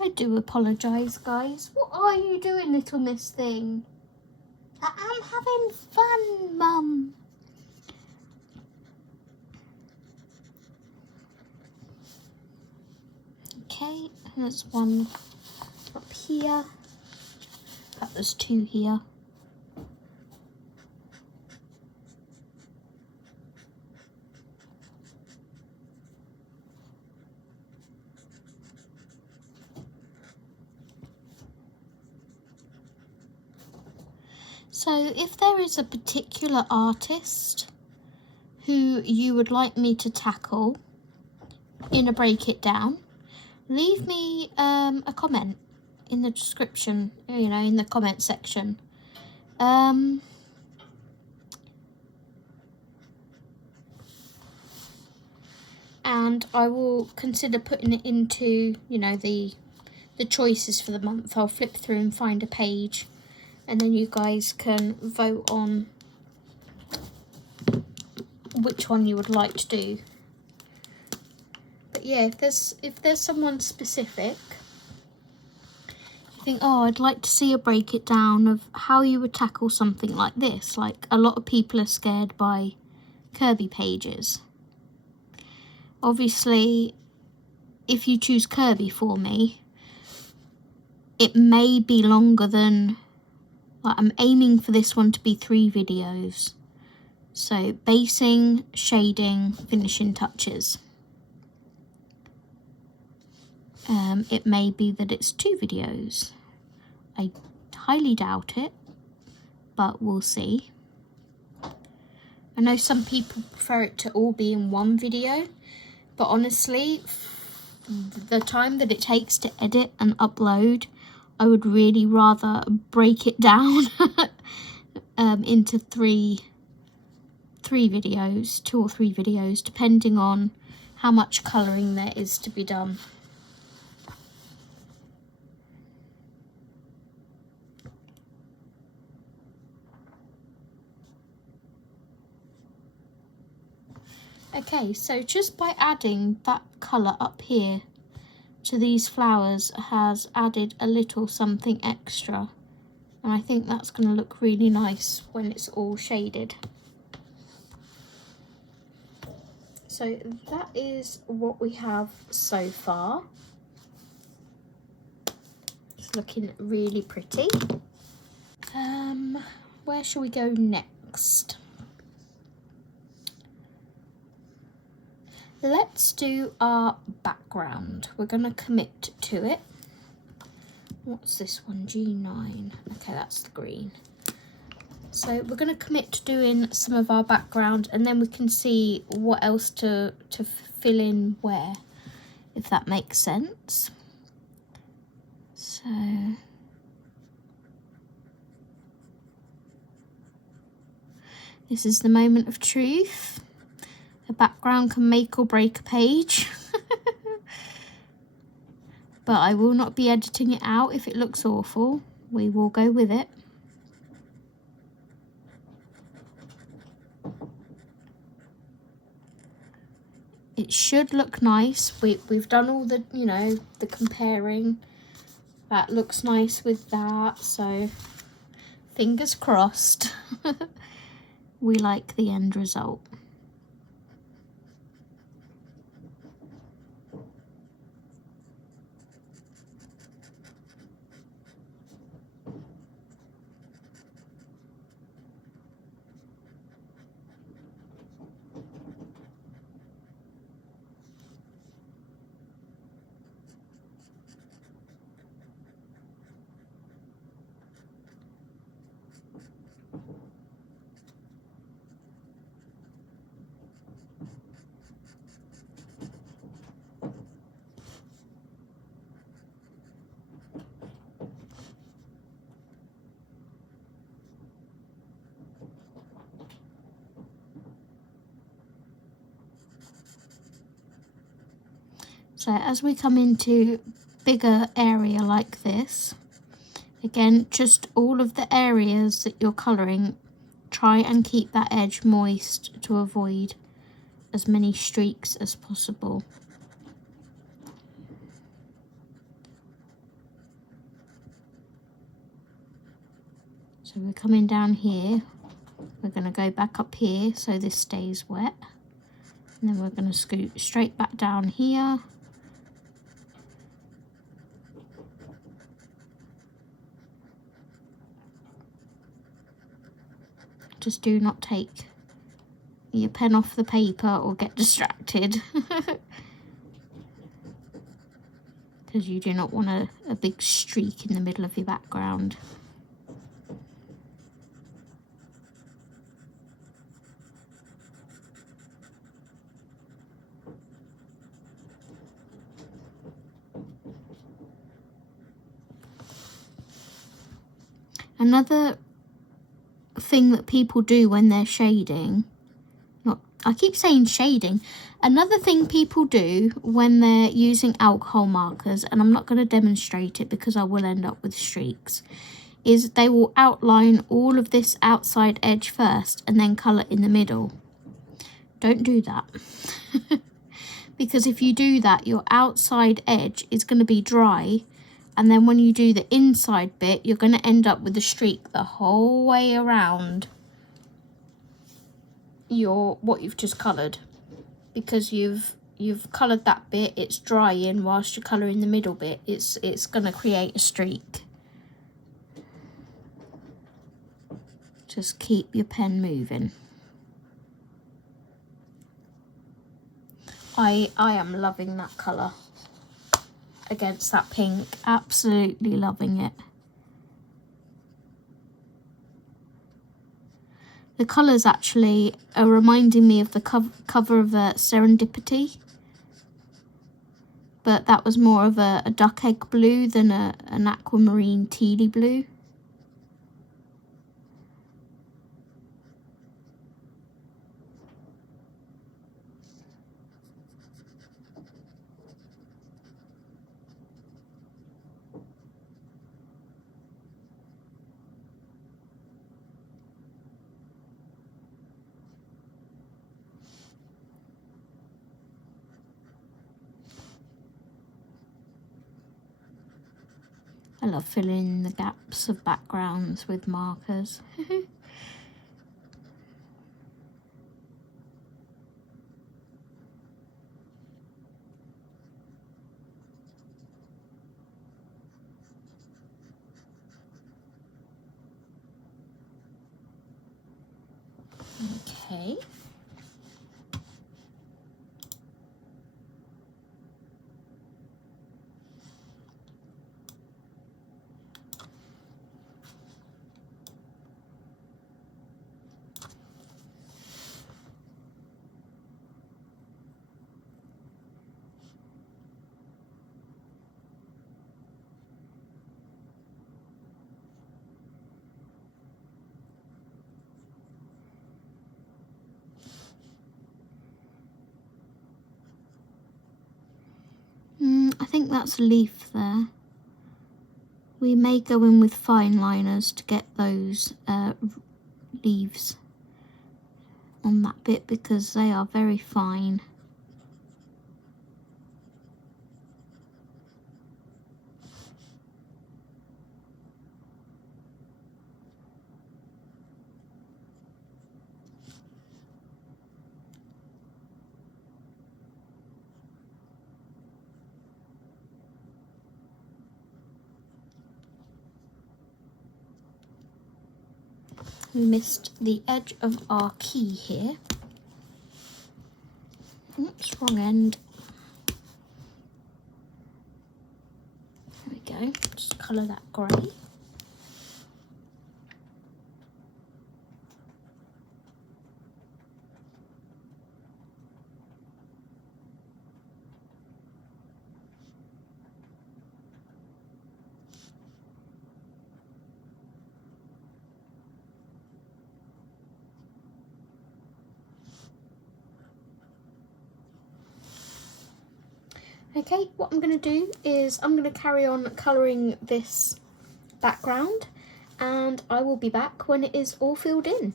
I do apologise, guys. What are you doing, little Miss Thing? I am having fun, Mum. Okay, there's one up here. But there's two here. So if there is a particular artist who you would like me to tackle in a break it down, leave me a comment in the description, you know, in the comment section. and I will consider putting it into, you know, the choices for the month. I'll flip through and find a page, and then you guys can vote on which one you would like to do. But yeah, if there's someone specific you think, oh, I'd like to see a break it down of how you would tackle something like this. Like, a lot of people are scared by Kirby pages. Obviously, if you choose Kirby for me, it may be longer than, like, I'm aiming for this one to be 3 videos. So, basing, shading, finishing touches. It may be that it's 2 videos. I highly doubt it, but we'll see. I know some people prefer it to all be in 1 video, but honestly, the time that it takes to edit and upload, I would really rather break it down into 3 videos, 2 or 3 videos, depending on how much colouring there is to be done. Okay, so just by adding that colour up here to these flowers has added a little something extra, and I think that's going to look really nice when it's all shaded. So that is what we have so far. It's looking really pretty. Where shall we go next? Let's do our background. We're going to commit to it. What's this one? G9. Okay, that's the green. So we're going to commit to doing some of our background, and then we can see what else to fill in where, if that makes sense. So this is the moment of truth. The background can make or break a page. But I will not be editing it out if it looks awful. We will go with it. It should look nice. We've done all the, you know, the comparing. That looks nice with that, so fingers crossed. We like the end result. So as we come into bigger area like this, again, just all of the areas that you're colouring, try and keep that edge moist to avoid as many streaks as possible. So we're coming down here, we're going to go back up here so this stays wet, and then we're going to scoot straight back down here. Just do not take your pen off the paper or get distracted, because you do not want a big streak in the middle of your background. Another thing that people do when they're shading, not I keep saying shading. Another thing people do when they're using alcohol markers, and I'm not going to demonstrate it because I will end up with streaks, is they will outline all of this outside edge first and then colour in the middle. Don't do that. Because if you do that, your outside edge is going to be dry, and then when you do the inside bit, you're going to end up with a streak the whole way around what you've just coloured, because you've coloured that bit, it's drying whilst you're colouring the middle bit. It's going to create a streak. Just keep your pen moving. I am loving that colour against that pink. Absolutely loving it. The colours actually are reminding me of the cover of Serendipity, but that was more of a duck egg blue than an aquamarine tealy blue. I love filling in the gaps of backgrounds with markers. Okay. I think that's a leaf there. We may go in with fine liners to get those leaves on that bit because they are very fine. We missed the edge of our key here. Oops, wrong end. There we go. Just colour that grey. Okay, what I'm going to do is I'm going to carry on colouring this background, and I will be back when it is all filled in.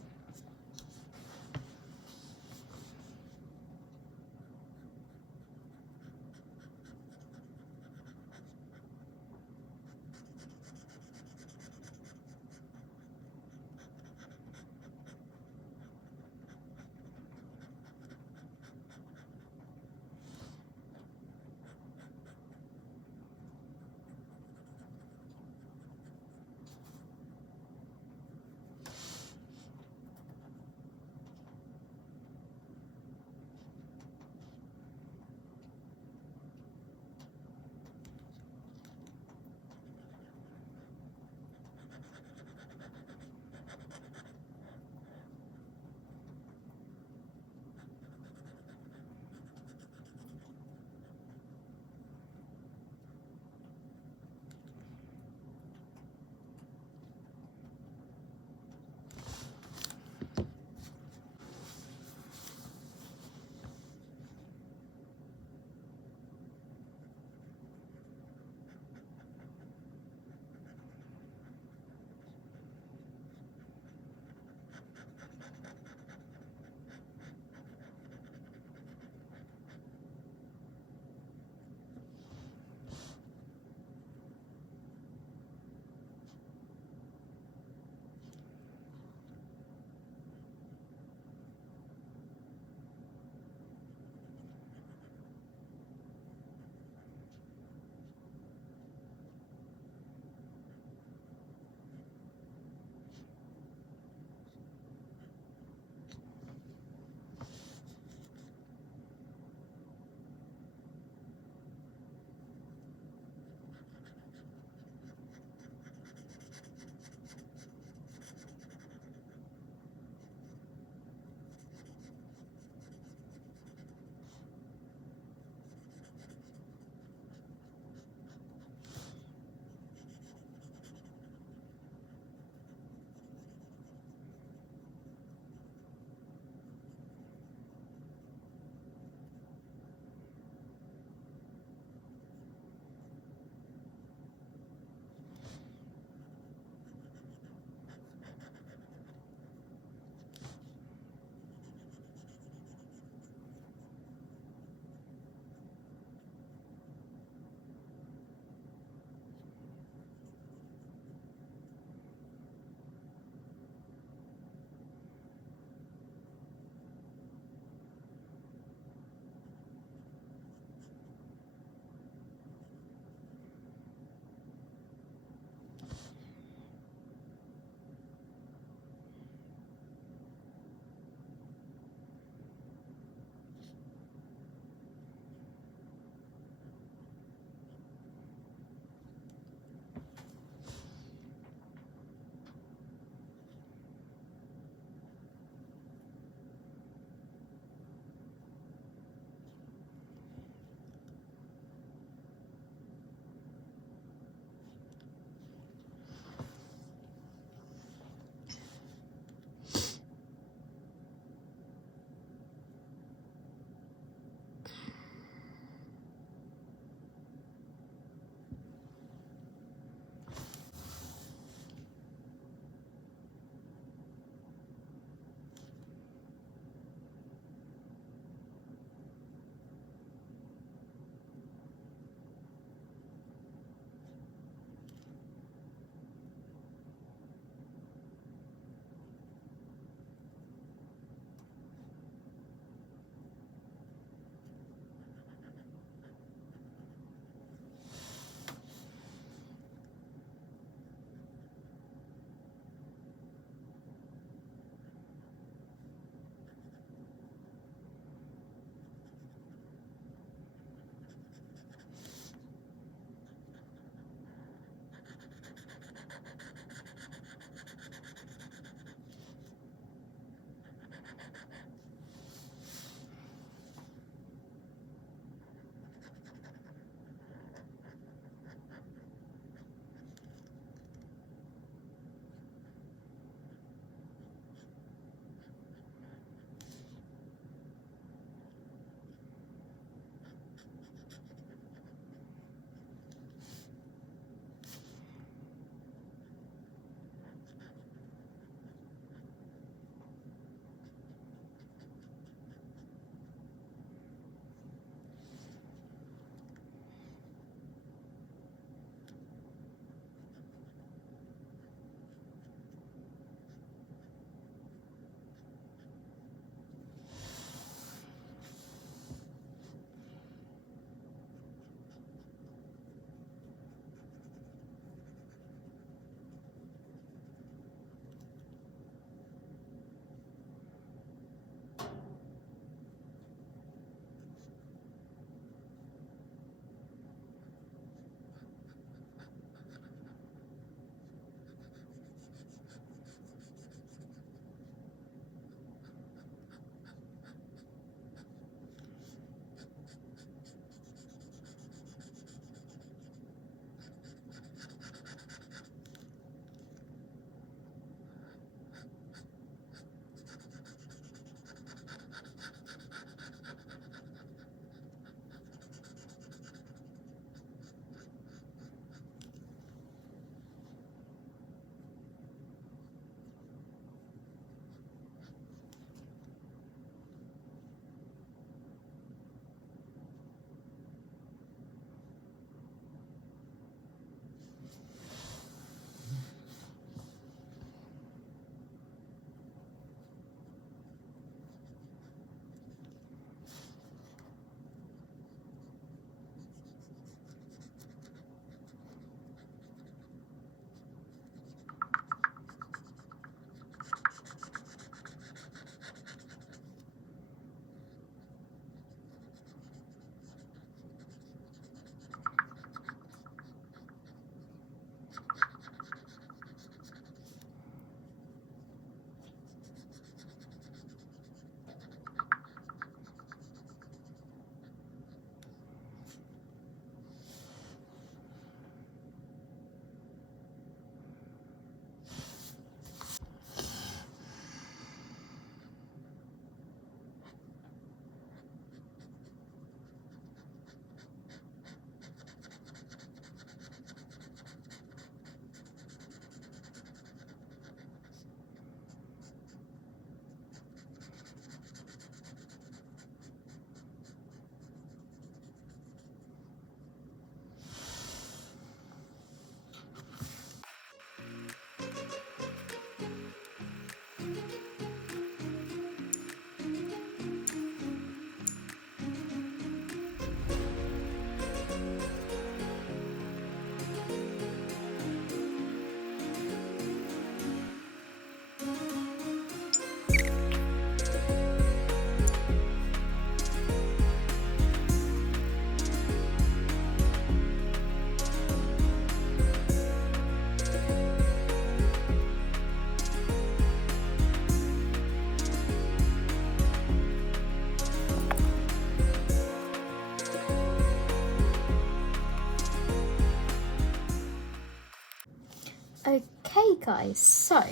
guys, so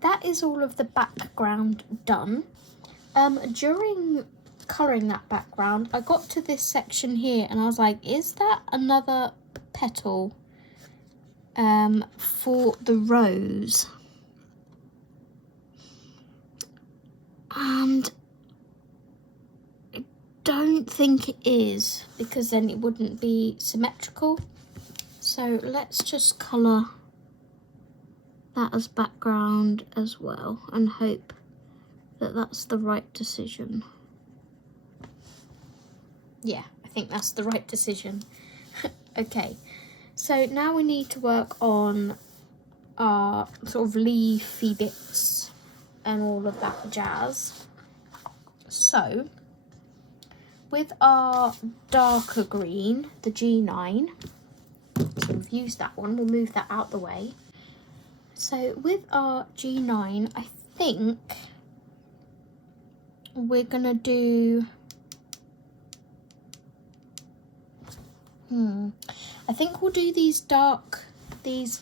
that is all of the background done. During colouring that background, I got to this section here and I was like, is that another petal for the rose? And I don't think it is, because then it wouldn't be symmetrical. So let's just colour that as background as well and hope that that's the right decision. Yeah, I think that's the right decision. Okay, so now we need to work on our sort of leafy bits and all of that jazz. So with our darker green, the G9, so we've used that one, we'll move that out the way. So with our G9, I think we're gonna do, I think we'll do these dark, these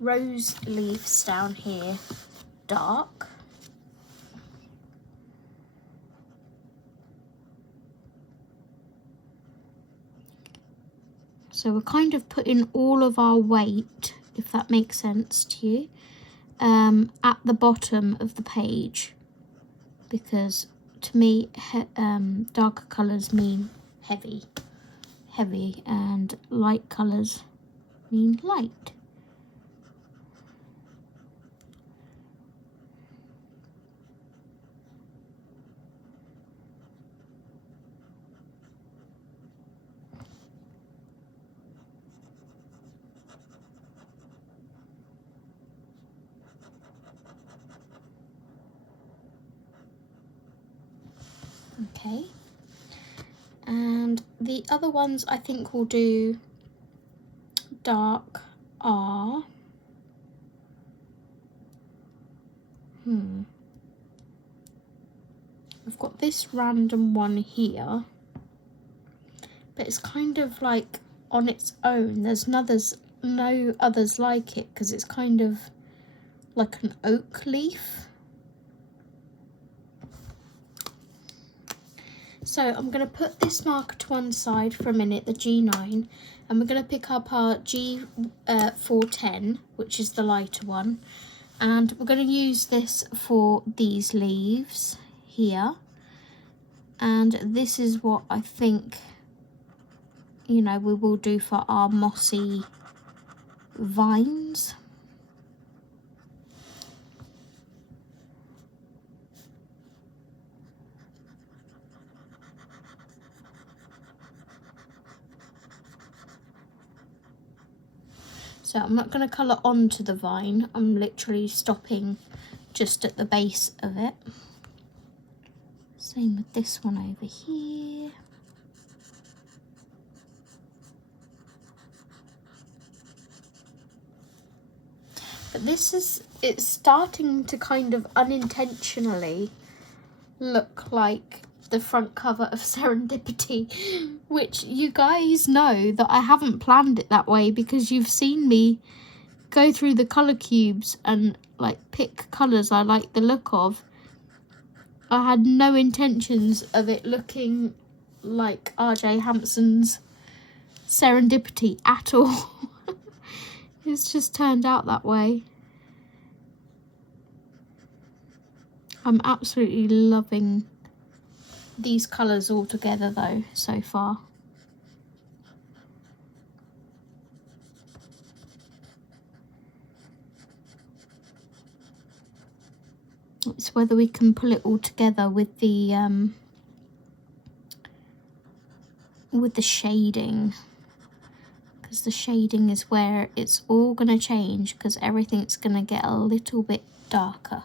rose leaves down here dark. So we're kind of putting all of our weight, if that makes sense to you, at the bottom of the page, because to me darker colours mean heavy, and light colours mean light. Okay, and the other ones I think we'll do dark are, I've got this random one here, but it's kind of like on its own. There's no others like it, because it's kind of like an oak leaf. So I'm going to put this marker to one side for a minute, the G9, and we're going to pick up our G410, which is the lighter one, and we're going to use this for these leaves here. And this is what I think, you know, we will do for our mossy vines. So I'm not going to colour onto the vine, I'm literally stopping just at the base of it. Same with this one over here. But this is, it's starting to kind of unintentionally look like the front cover of Serendipity, which you guys know that I haven't planned it that way, because you've seen me go through the colour cubes and like pick colours I like the look of. I had no intentions of it looking like RJ Hampson's Serendipity at all. It's just turned out that way. I'm absolutely loving these colours all together though so far. It's whether we can pull it all together with the shading, because the shading is where it's all going to change, because everything's going to get a little bit darker.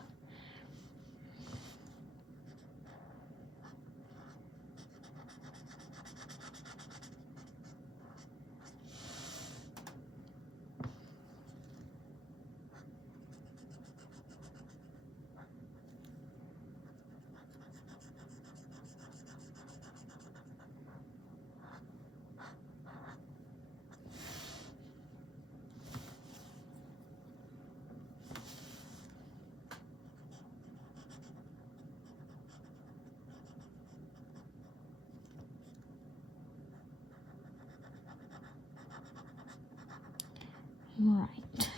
Right.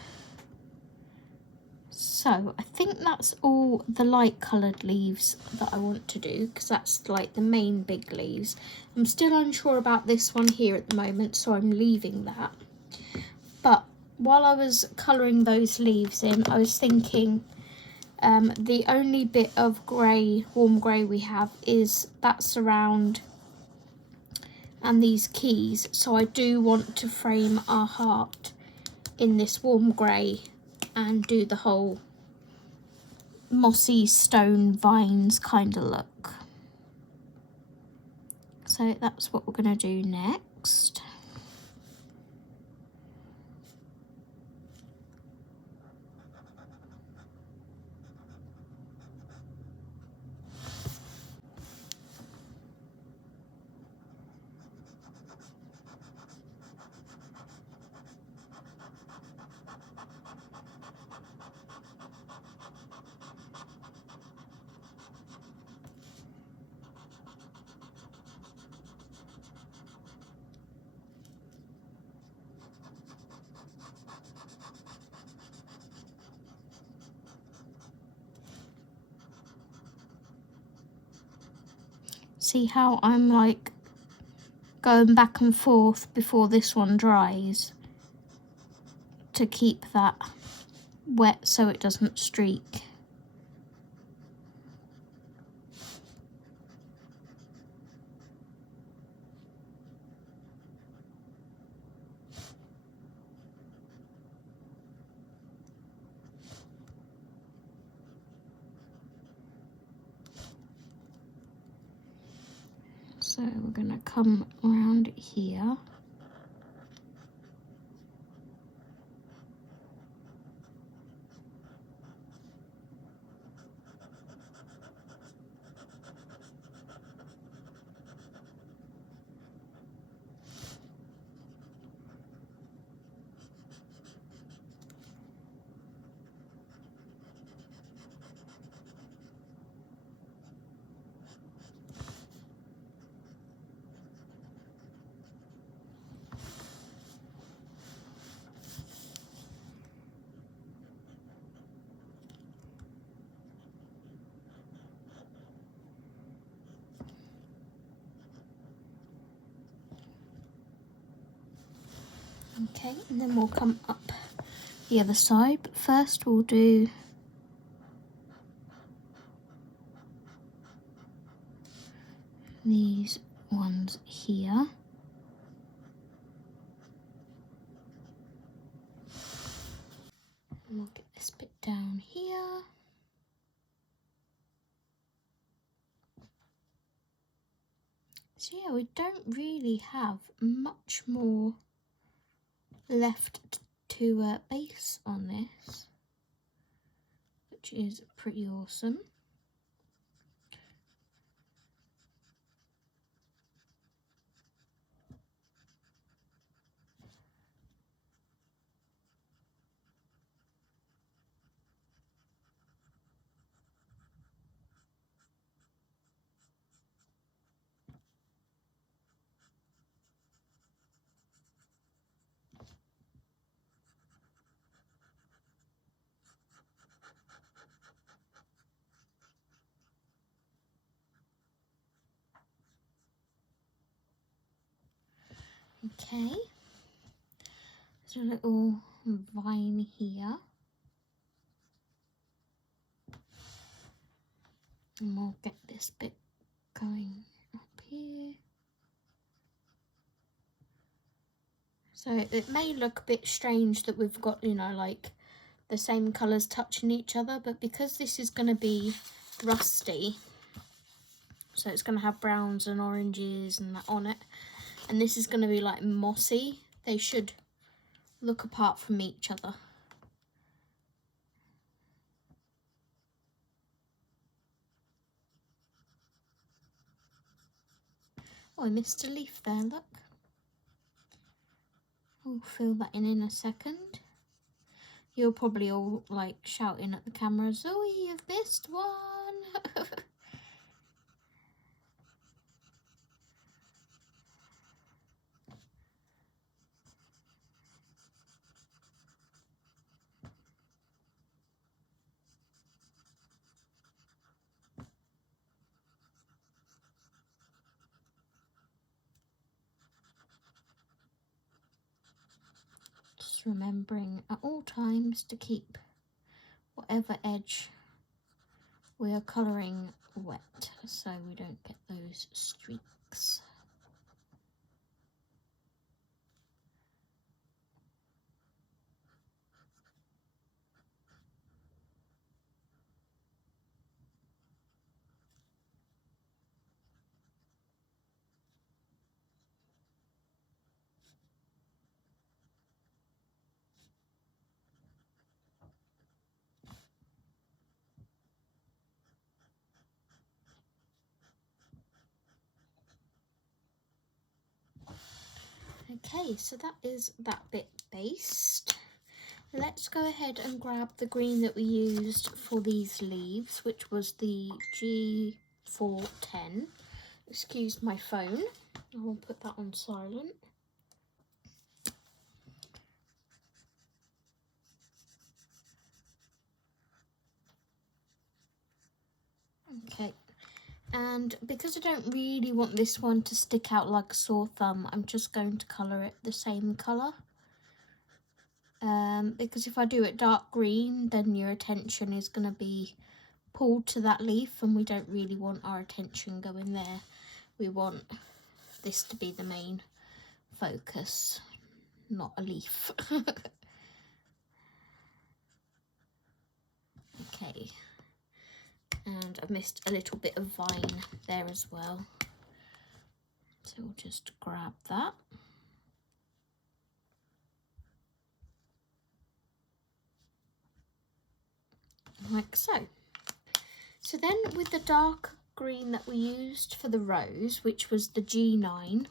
So I think that's all the light coloured leaves that I want to do, because that's like the main big leaves. I'm still unsure about this one here at the moment, so I'm leaving that. But while I was colouring those leaves in, I was thinking the only bit of grey, warm grey we have is that surround and these keys. So I do want to frame our heart in this warm grey and do the whole mossy stone vines kind of look. So that's what we're going to do next. See how I'm like going back and forth before this one dries to keep that wet so it doesn't streak. So we're going to come around here. Okay, and then we'll come up the other side, but first we'll do these ones here. And we'll get this bit down here. So yeah, we don't really have much more left to base on this, which is pretty awesome. Okay, there's a little vine here, and we'll get this bit going up here. So it may look a bit strange that we've got, you know, like the same colours touching each other, but because this is going to be rusty, so it's going to have browns and oranges and that on it, and this is going to be like mossy, they should look apart from each other. Oh, I missed a leaf there, look. I'll fill that in a second. You're probably all like shouting at the camera, Zoe, you've missed one. Just remembering at all times to keep whatever edge we are colouring wet so we don't get those streaks. Okay, so that is that bit based. Let's go ahead and grab the green that we used for these leaves, which was the G410. Excuse my phone. I will put that on silent. Okay, and because I don't really want this one to stick out like a sore thumb, I'm just going to colour it the same colour. Because if I do it dark green, then your attention is going to be pulled to that leaf, and we don't really want our attention going there. We want this to be the main focus, not a leaf. Okay, and I missed a little bit of vine there as well, so we'll just grab that. Like so. So then with the dark green that we used for the rose, which was the G9,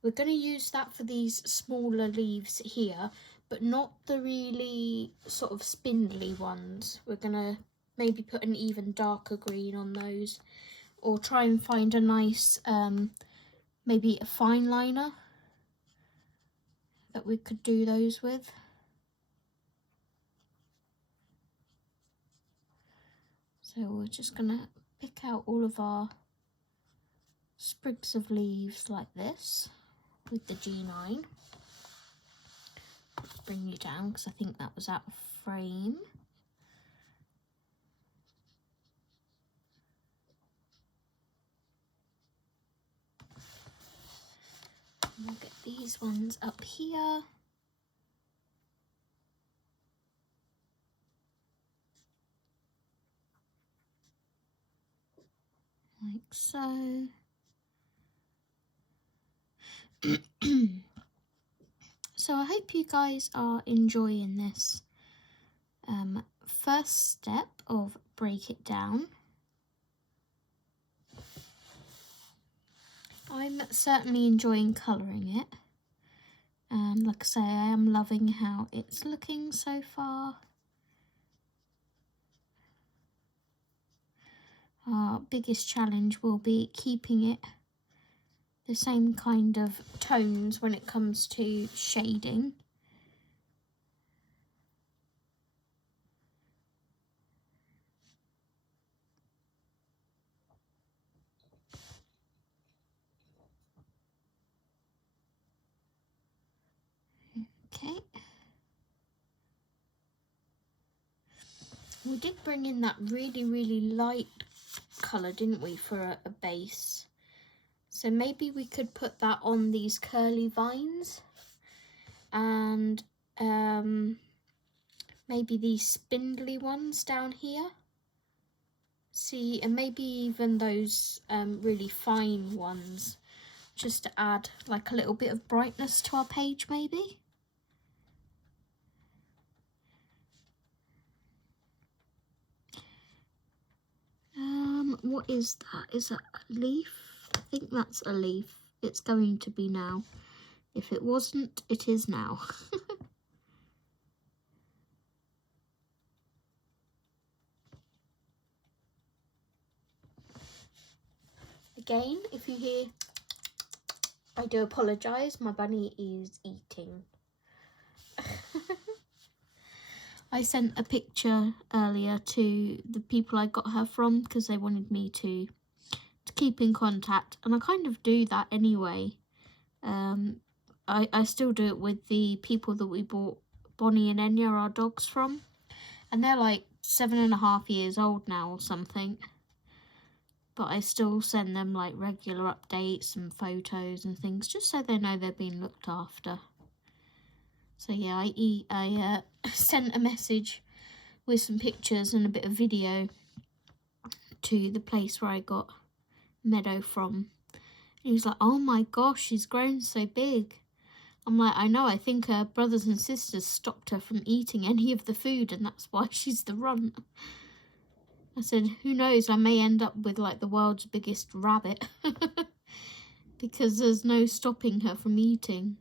we're going to use that for these smaller leaves here, but not the really sort of spindly ones. We're going to maybe put an even darker green on those, or try and find a nice, maybe a fine liner that we could do those with. So we're just going to pick out all of our sprigs of leaves like this with the G9. Bring you down because I think that was out of frame. And we'll get these ones up here. Like so. So I hope you guys are enjoying this first step of break it down. I'm certainly enjoying colouring it, and like I say, I am loving how it's looking so far. Our biggest challenge will be keeping it the same kind of tones when it comes to shading. Okay. We did bring in that really light colour, didn't we, for a base? So maybe we could put that on these curly vines, and maybe these spindly ones down here. See, and maybe even those really fine ones, just to add like a little bit of brightness to our page maybe. What is that? Is that a leaf? I think that's a leaf. It's going to be now. If it wasn't, it is now. Again, if you hear, I do apologise, my bunny is eating. I sent a picture earlier to the people I got her from because they wanted me to keep in contact, and I kind of do that anyway. I still do it with the people that we bought Bonnie and Enya, our dogs, from. And they're like 7.5 years old now or something. But I still send them like regular updates and photos and things, just so they know they're being looked after. So yeah, I sent a message with some pictures and a bit of video to the place where I got Meadow from. And he was like, oh my gosh, she's grown so big. I'm like, I know, I think her brothers and sisters stopped her from eating any of the food and that's why she's the runt. I said, who knows, I may end up with like the world's biggest rabbit because there's no stopping her from eating.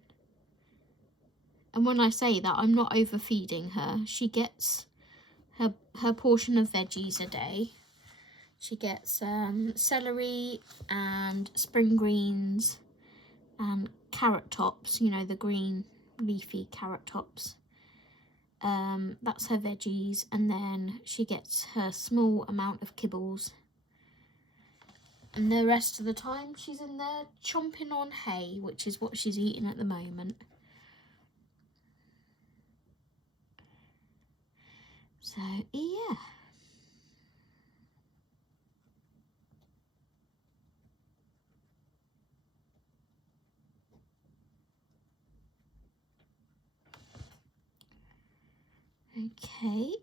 And when I say that, I'm not overfeeding her. She gets her portion of veggies a day. She gets celery and spring greens and carrot tops, you know, the green leafy carrot tops. That's her veggies, and then she gets her small amount of kibbles. And the rest of the time she's in there chomping on hay, which is what she's eating at the moment. So, yeah. Okay.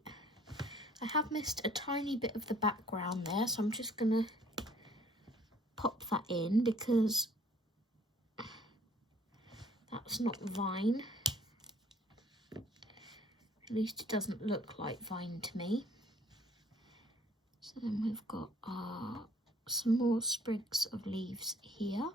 I have missed a tiny bit of the background there, so I'm just going to pop that in because that's not vine. At least it doesn't look like vine to me. So then we've got some more sprigs of leaves here.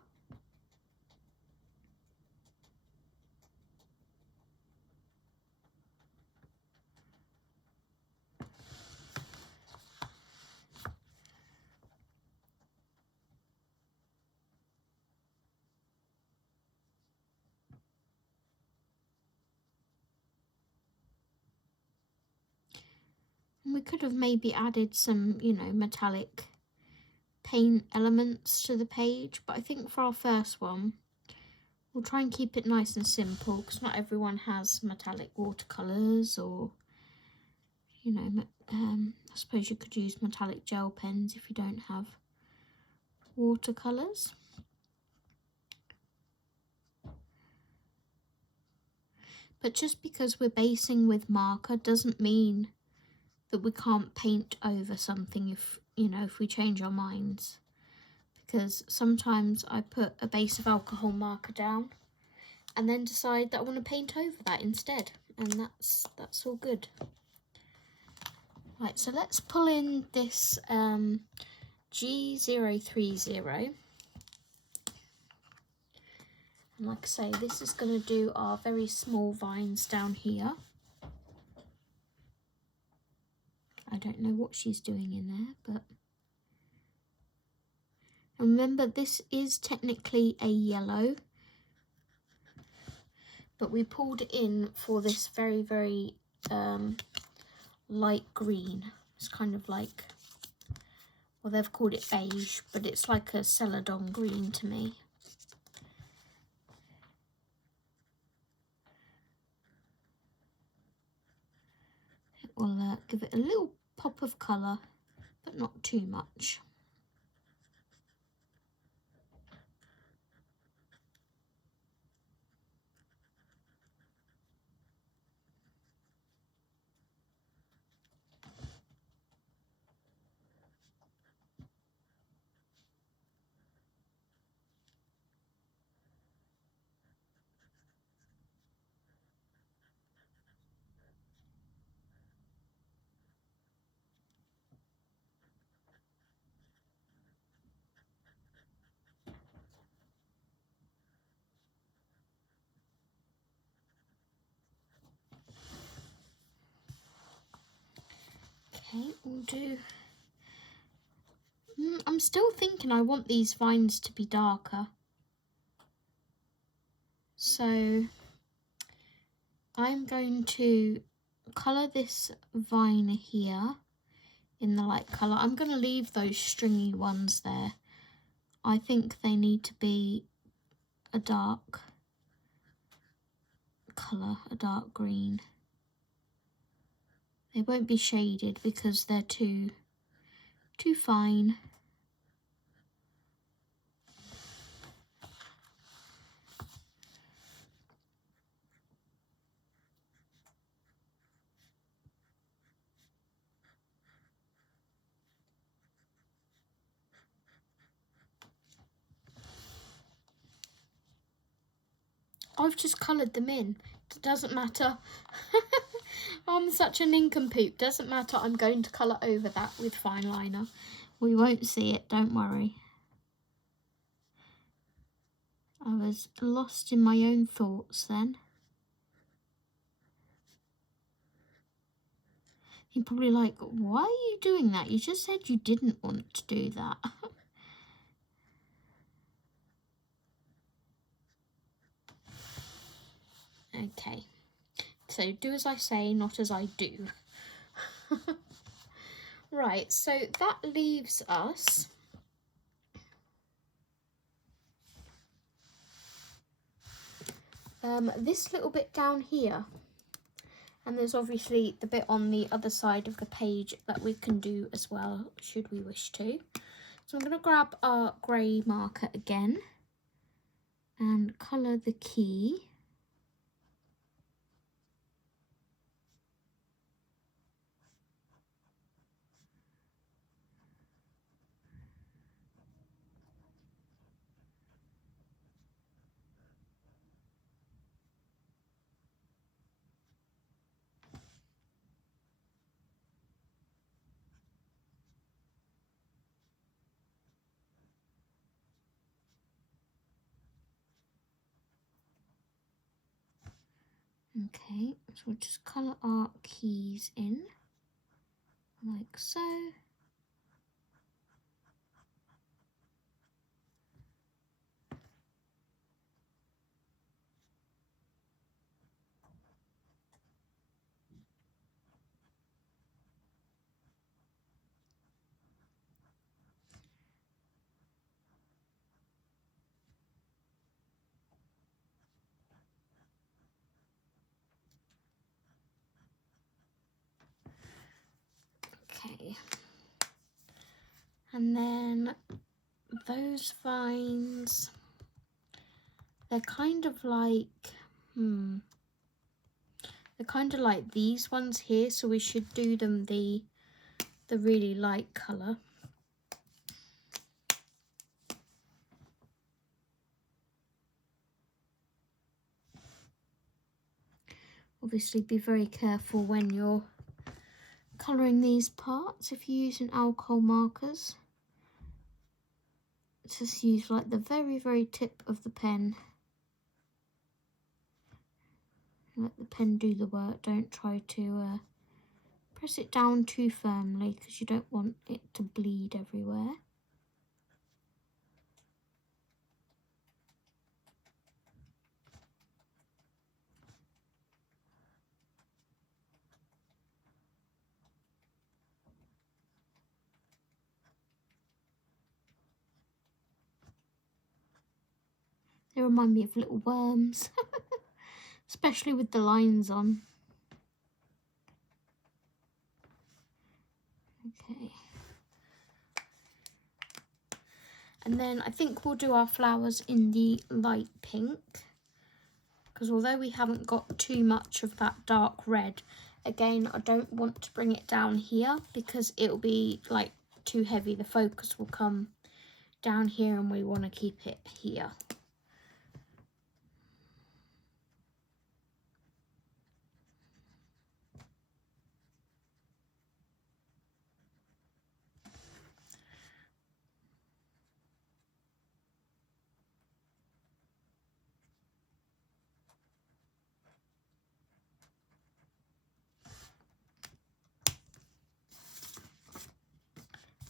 We could have maybe added some, you know, metallic paint elements to the page, but I think for our first one, we'll try and keep it nice and simple because not everyone has metallic watercolours or, you know, I suppose you could use metallic gel pens if you don't have watercolours. But just because we're basing with marker doesn't mean that we can't paint over something if, you know, if we change our minds. Because sometimes I put a base of alcohol marker down and then decide that I want to paint over that instead, and that's all good. Right, so let's pull in this G030. And like I say, this is going to do our very small vines down here. I don't know what she's doing in there, but... And remember, this is technically a yellow, but we pulled it in for this very, very light green. It's kind of like, well, they've called it beige, but it's like a celadon green to me. It will give it a little pop of colour, but not too much. Okay, we'll do... I'm still thinking I want these vines to be darker. So I'm going to colour this vine here in the light colour. I'm going to leave those stringy ones there. I think they need to be a dark colour, a dark green. They won't be shaded because they're too fine. I've just coloured them in. It doesn't matter. I'm such a nincompoop. Doesn't matter. I'm going to colour over that with fine liner. We won't see it, don't worry. I was lost in my own thoughts then. You're probably like, why are you doing that? You just said you didn't want to do that. Okay. So do as I say, not as I do. Right, so that leaves us this little bit down here. And there's obviously the bit on the other side of the page that we can do as well, should we wish to. So I'm going to grab our grey marker again and colour the key. Okay, so we'll just colour our keys in, like so. Okay, and then those vines, they're kind of like, they're kind of like these ones here, so we should do them the really light colour. Obviously be very careful when you're colouring these parts if you're using alcohol markers. Just use like the very tip of the pen. Let the pen do the work. Don't try to press it down too firmly because you don't want it to bleed everywhere. They remind me of little worms, especially with the lines on. Okay. And then I think we'll do our flowers in the light pink, because although we haven't got too much of that dark red, again, I don't want to bring it down here because it'll be like too heavy. The focus will come down here and we want to keep it here.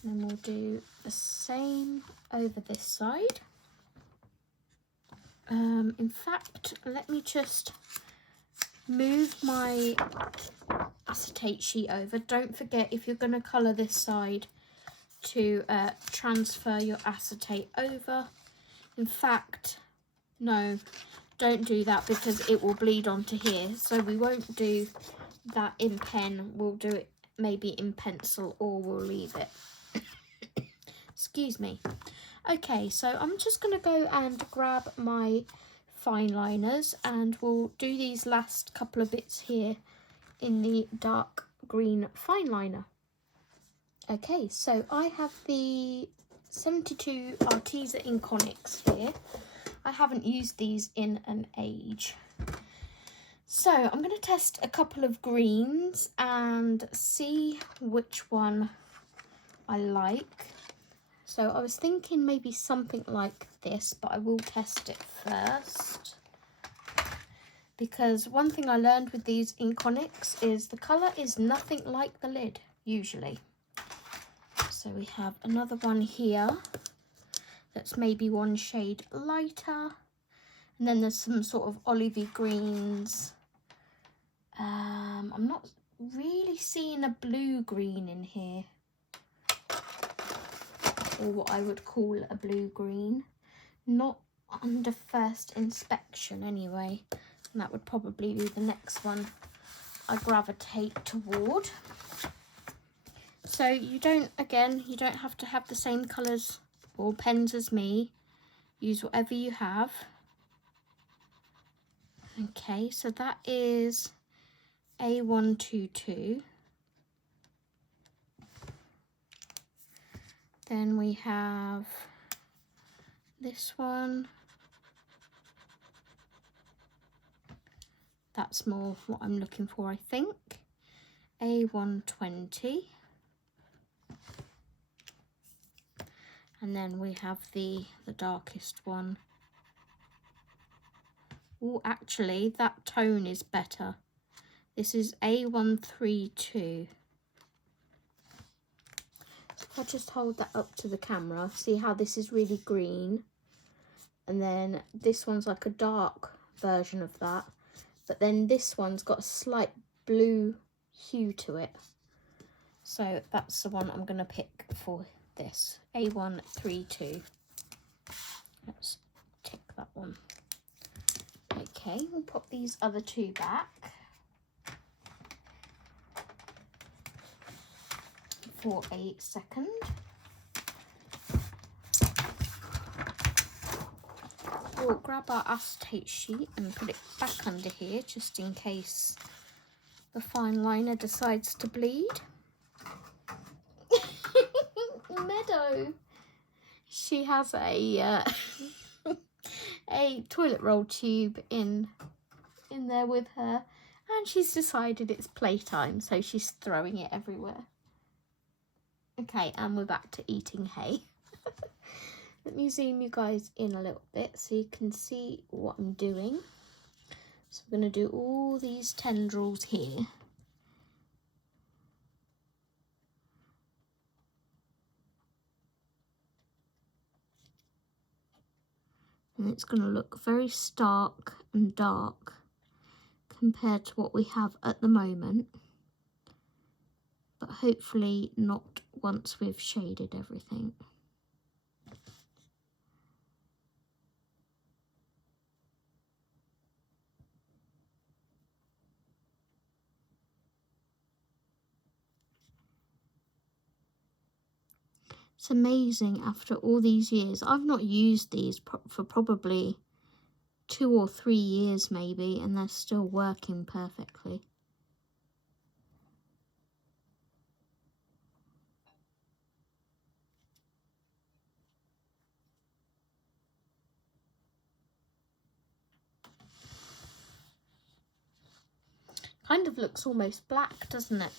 And then we'll do the same over this side. In fact, let me just move my acetate sheet over. Don't forget, if you're going to colour this side, to transfer your acetate over. In fact, no, don't do that because it will bleed onto here. So we won't do that in pen. We'll do it maybe in pencil, or we'll leave it. Excuse me. Okay, so I'm just going to go and grab my fine liners, and we'll do these last couple of bits here in the dark green fine liner. Okay, so I have the 72 Arteza Inconics here. I haven't used these in an age. So I'm going to test a couple of greens and see which one I like. So I was thinking maybe something like this, but I will test it first. Because one thing I learned with these Inconics is the colour is nothing like the lid, usually. So we have another one here that's maybe one shade lighter. And then there's some sort of olivey greens. I'm not really seeing a blue green in here, or what I would call a blue green. Not under first inspection anyway. And that would probably be the next one I gravitate toward. So you don't have to have the same colours or pens as me. Use whatever you have. Okay, so that is A122. Then we have this one. That's more what I'm looking for, I think. A120. And then we have the darkest one. Oh, actually, that tone is better. This is A132. So if I just hold that up to the camera, see how this is really green. And then this one's like a dark version of that. But then this one's got a slight blue hue to it. So that's the one I'm going to pick for this, A132. Let's tick that one. Okay, we'll pop these other two back for a second. We'll grab our acetate sheet and put it back under here just in case the fine liner decides to bleed. Meadow. She has a a toilet roll tube in there with her, and she's decided it's playtime, so she's throwing it everywhere. Okay, and we're back to eating hay. Let me zoom you guys in a little bit so you can see what I'm doing. So we're going to do all these tendrils here. And it's going to look very stark and dark compared to what we have at the moment. But hopefully not once we've shaded everything. It's amazing after all these years. I've not used these for probably 2 or 3 years maybe, and they're still working perfectly. Kind of looks almost black, doesn't it?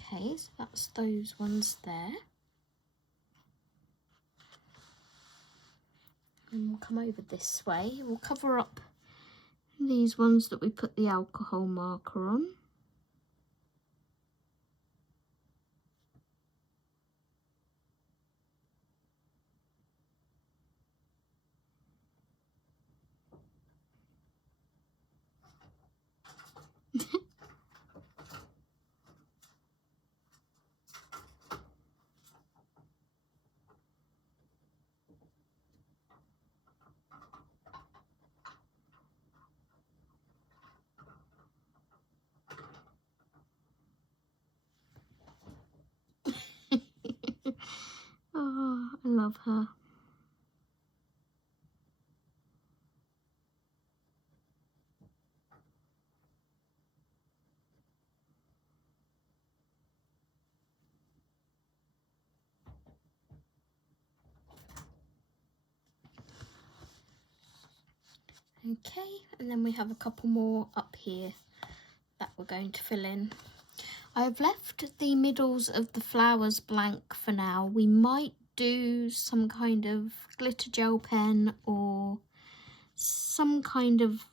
Okay, so that's those ones there. And we'll come over this way. We'll cover up these ones that we put the alcohol marker on. love her. Okay, and then we have a couple more up here that we're going to fill in. I've left the middles of the flowers blank for now. We might do some kind of glitter gel pen or some kind of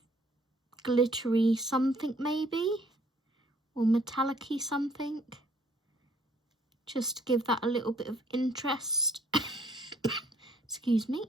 glittery something maybe, or metallic-y something, just to give that a little bit of interest. Excuse me.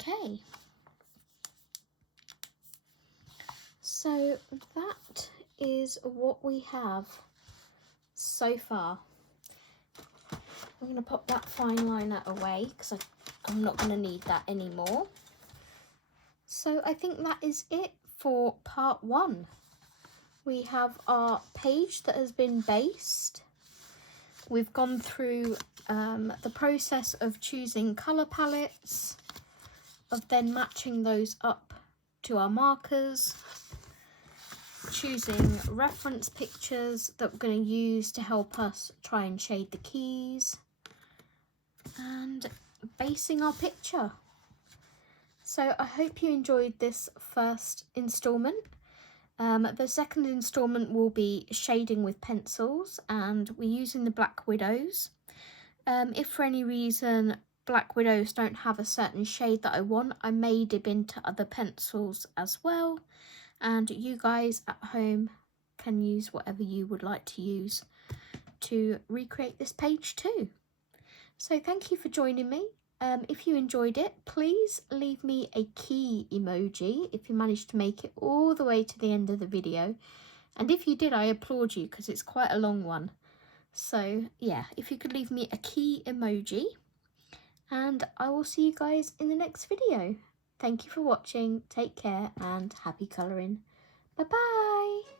Okay, so that is what we have so far. I'm going to pop that fine liner away because I'm not going to need that anymore. So I think that is it for part 1. We have our page that has been based. We've gone through the process of choosing colour palettes, of then matching those up to our markers, choosing reference pictures that we're going to use to help us try and shade the keys, and basing our picture. So I hope you enjoyed this first instalment. The second instalment will be shading with pencils, and we're using the Black Widows. If for any reason Black Widows don't have a certain shade that I want, I may dip into other pencils as well, and you guys at home can use whatever you would like to use to recreate this page too. So thank you for joining me. If you enjoyed it, please leave me a key emoji if you managed to make it all the way to the end of the video. And if you did, I applaud you because it's quite a long one. So yeah, if you could leave me a key emoji, and I will see you guys in the next video. Thank you for watching, take care, and happy colouring. Bye bye!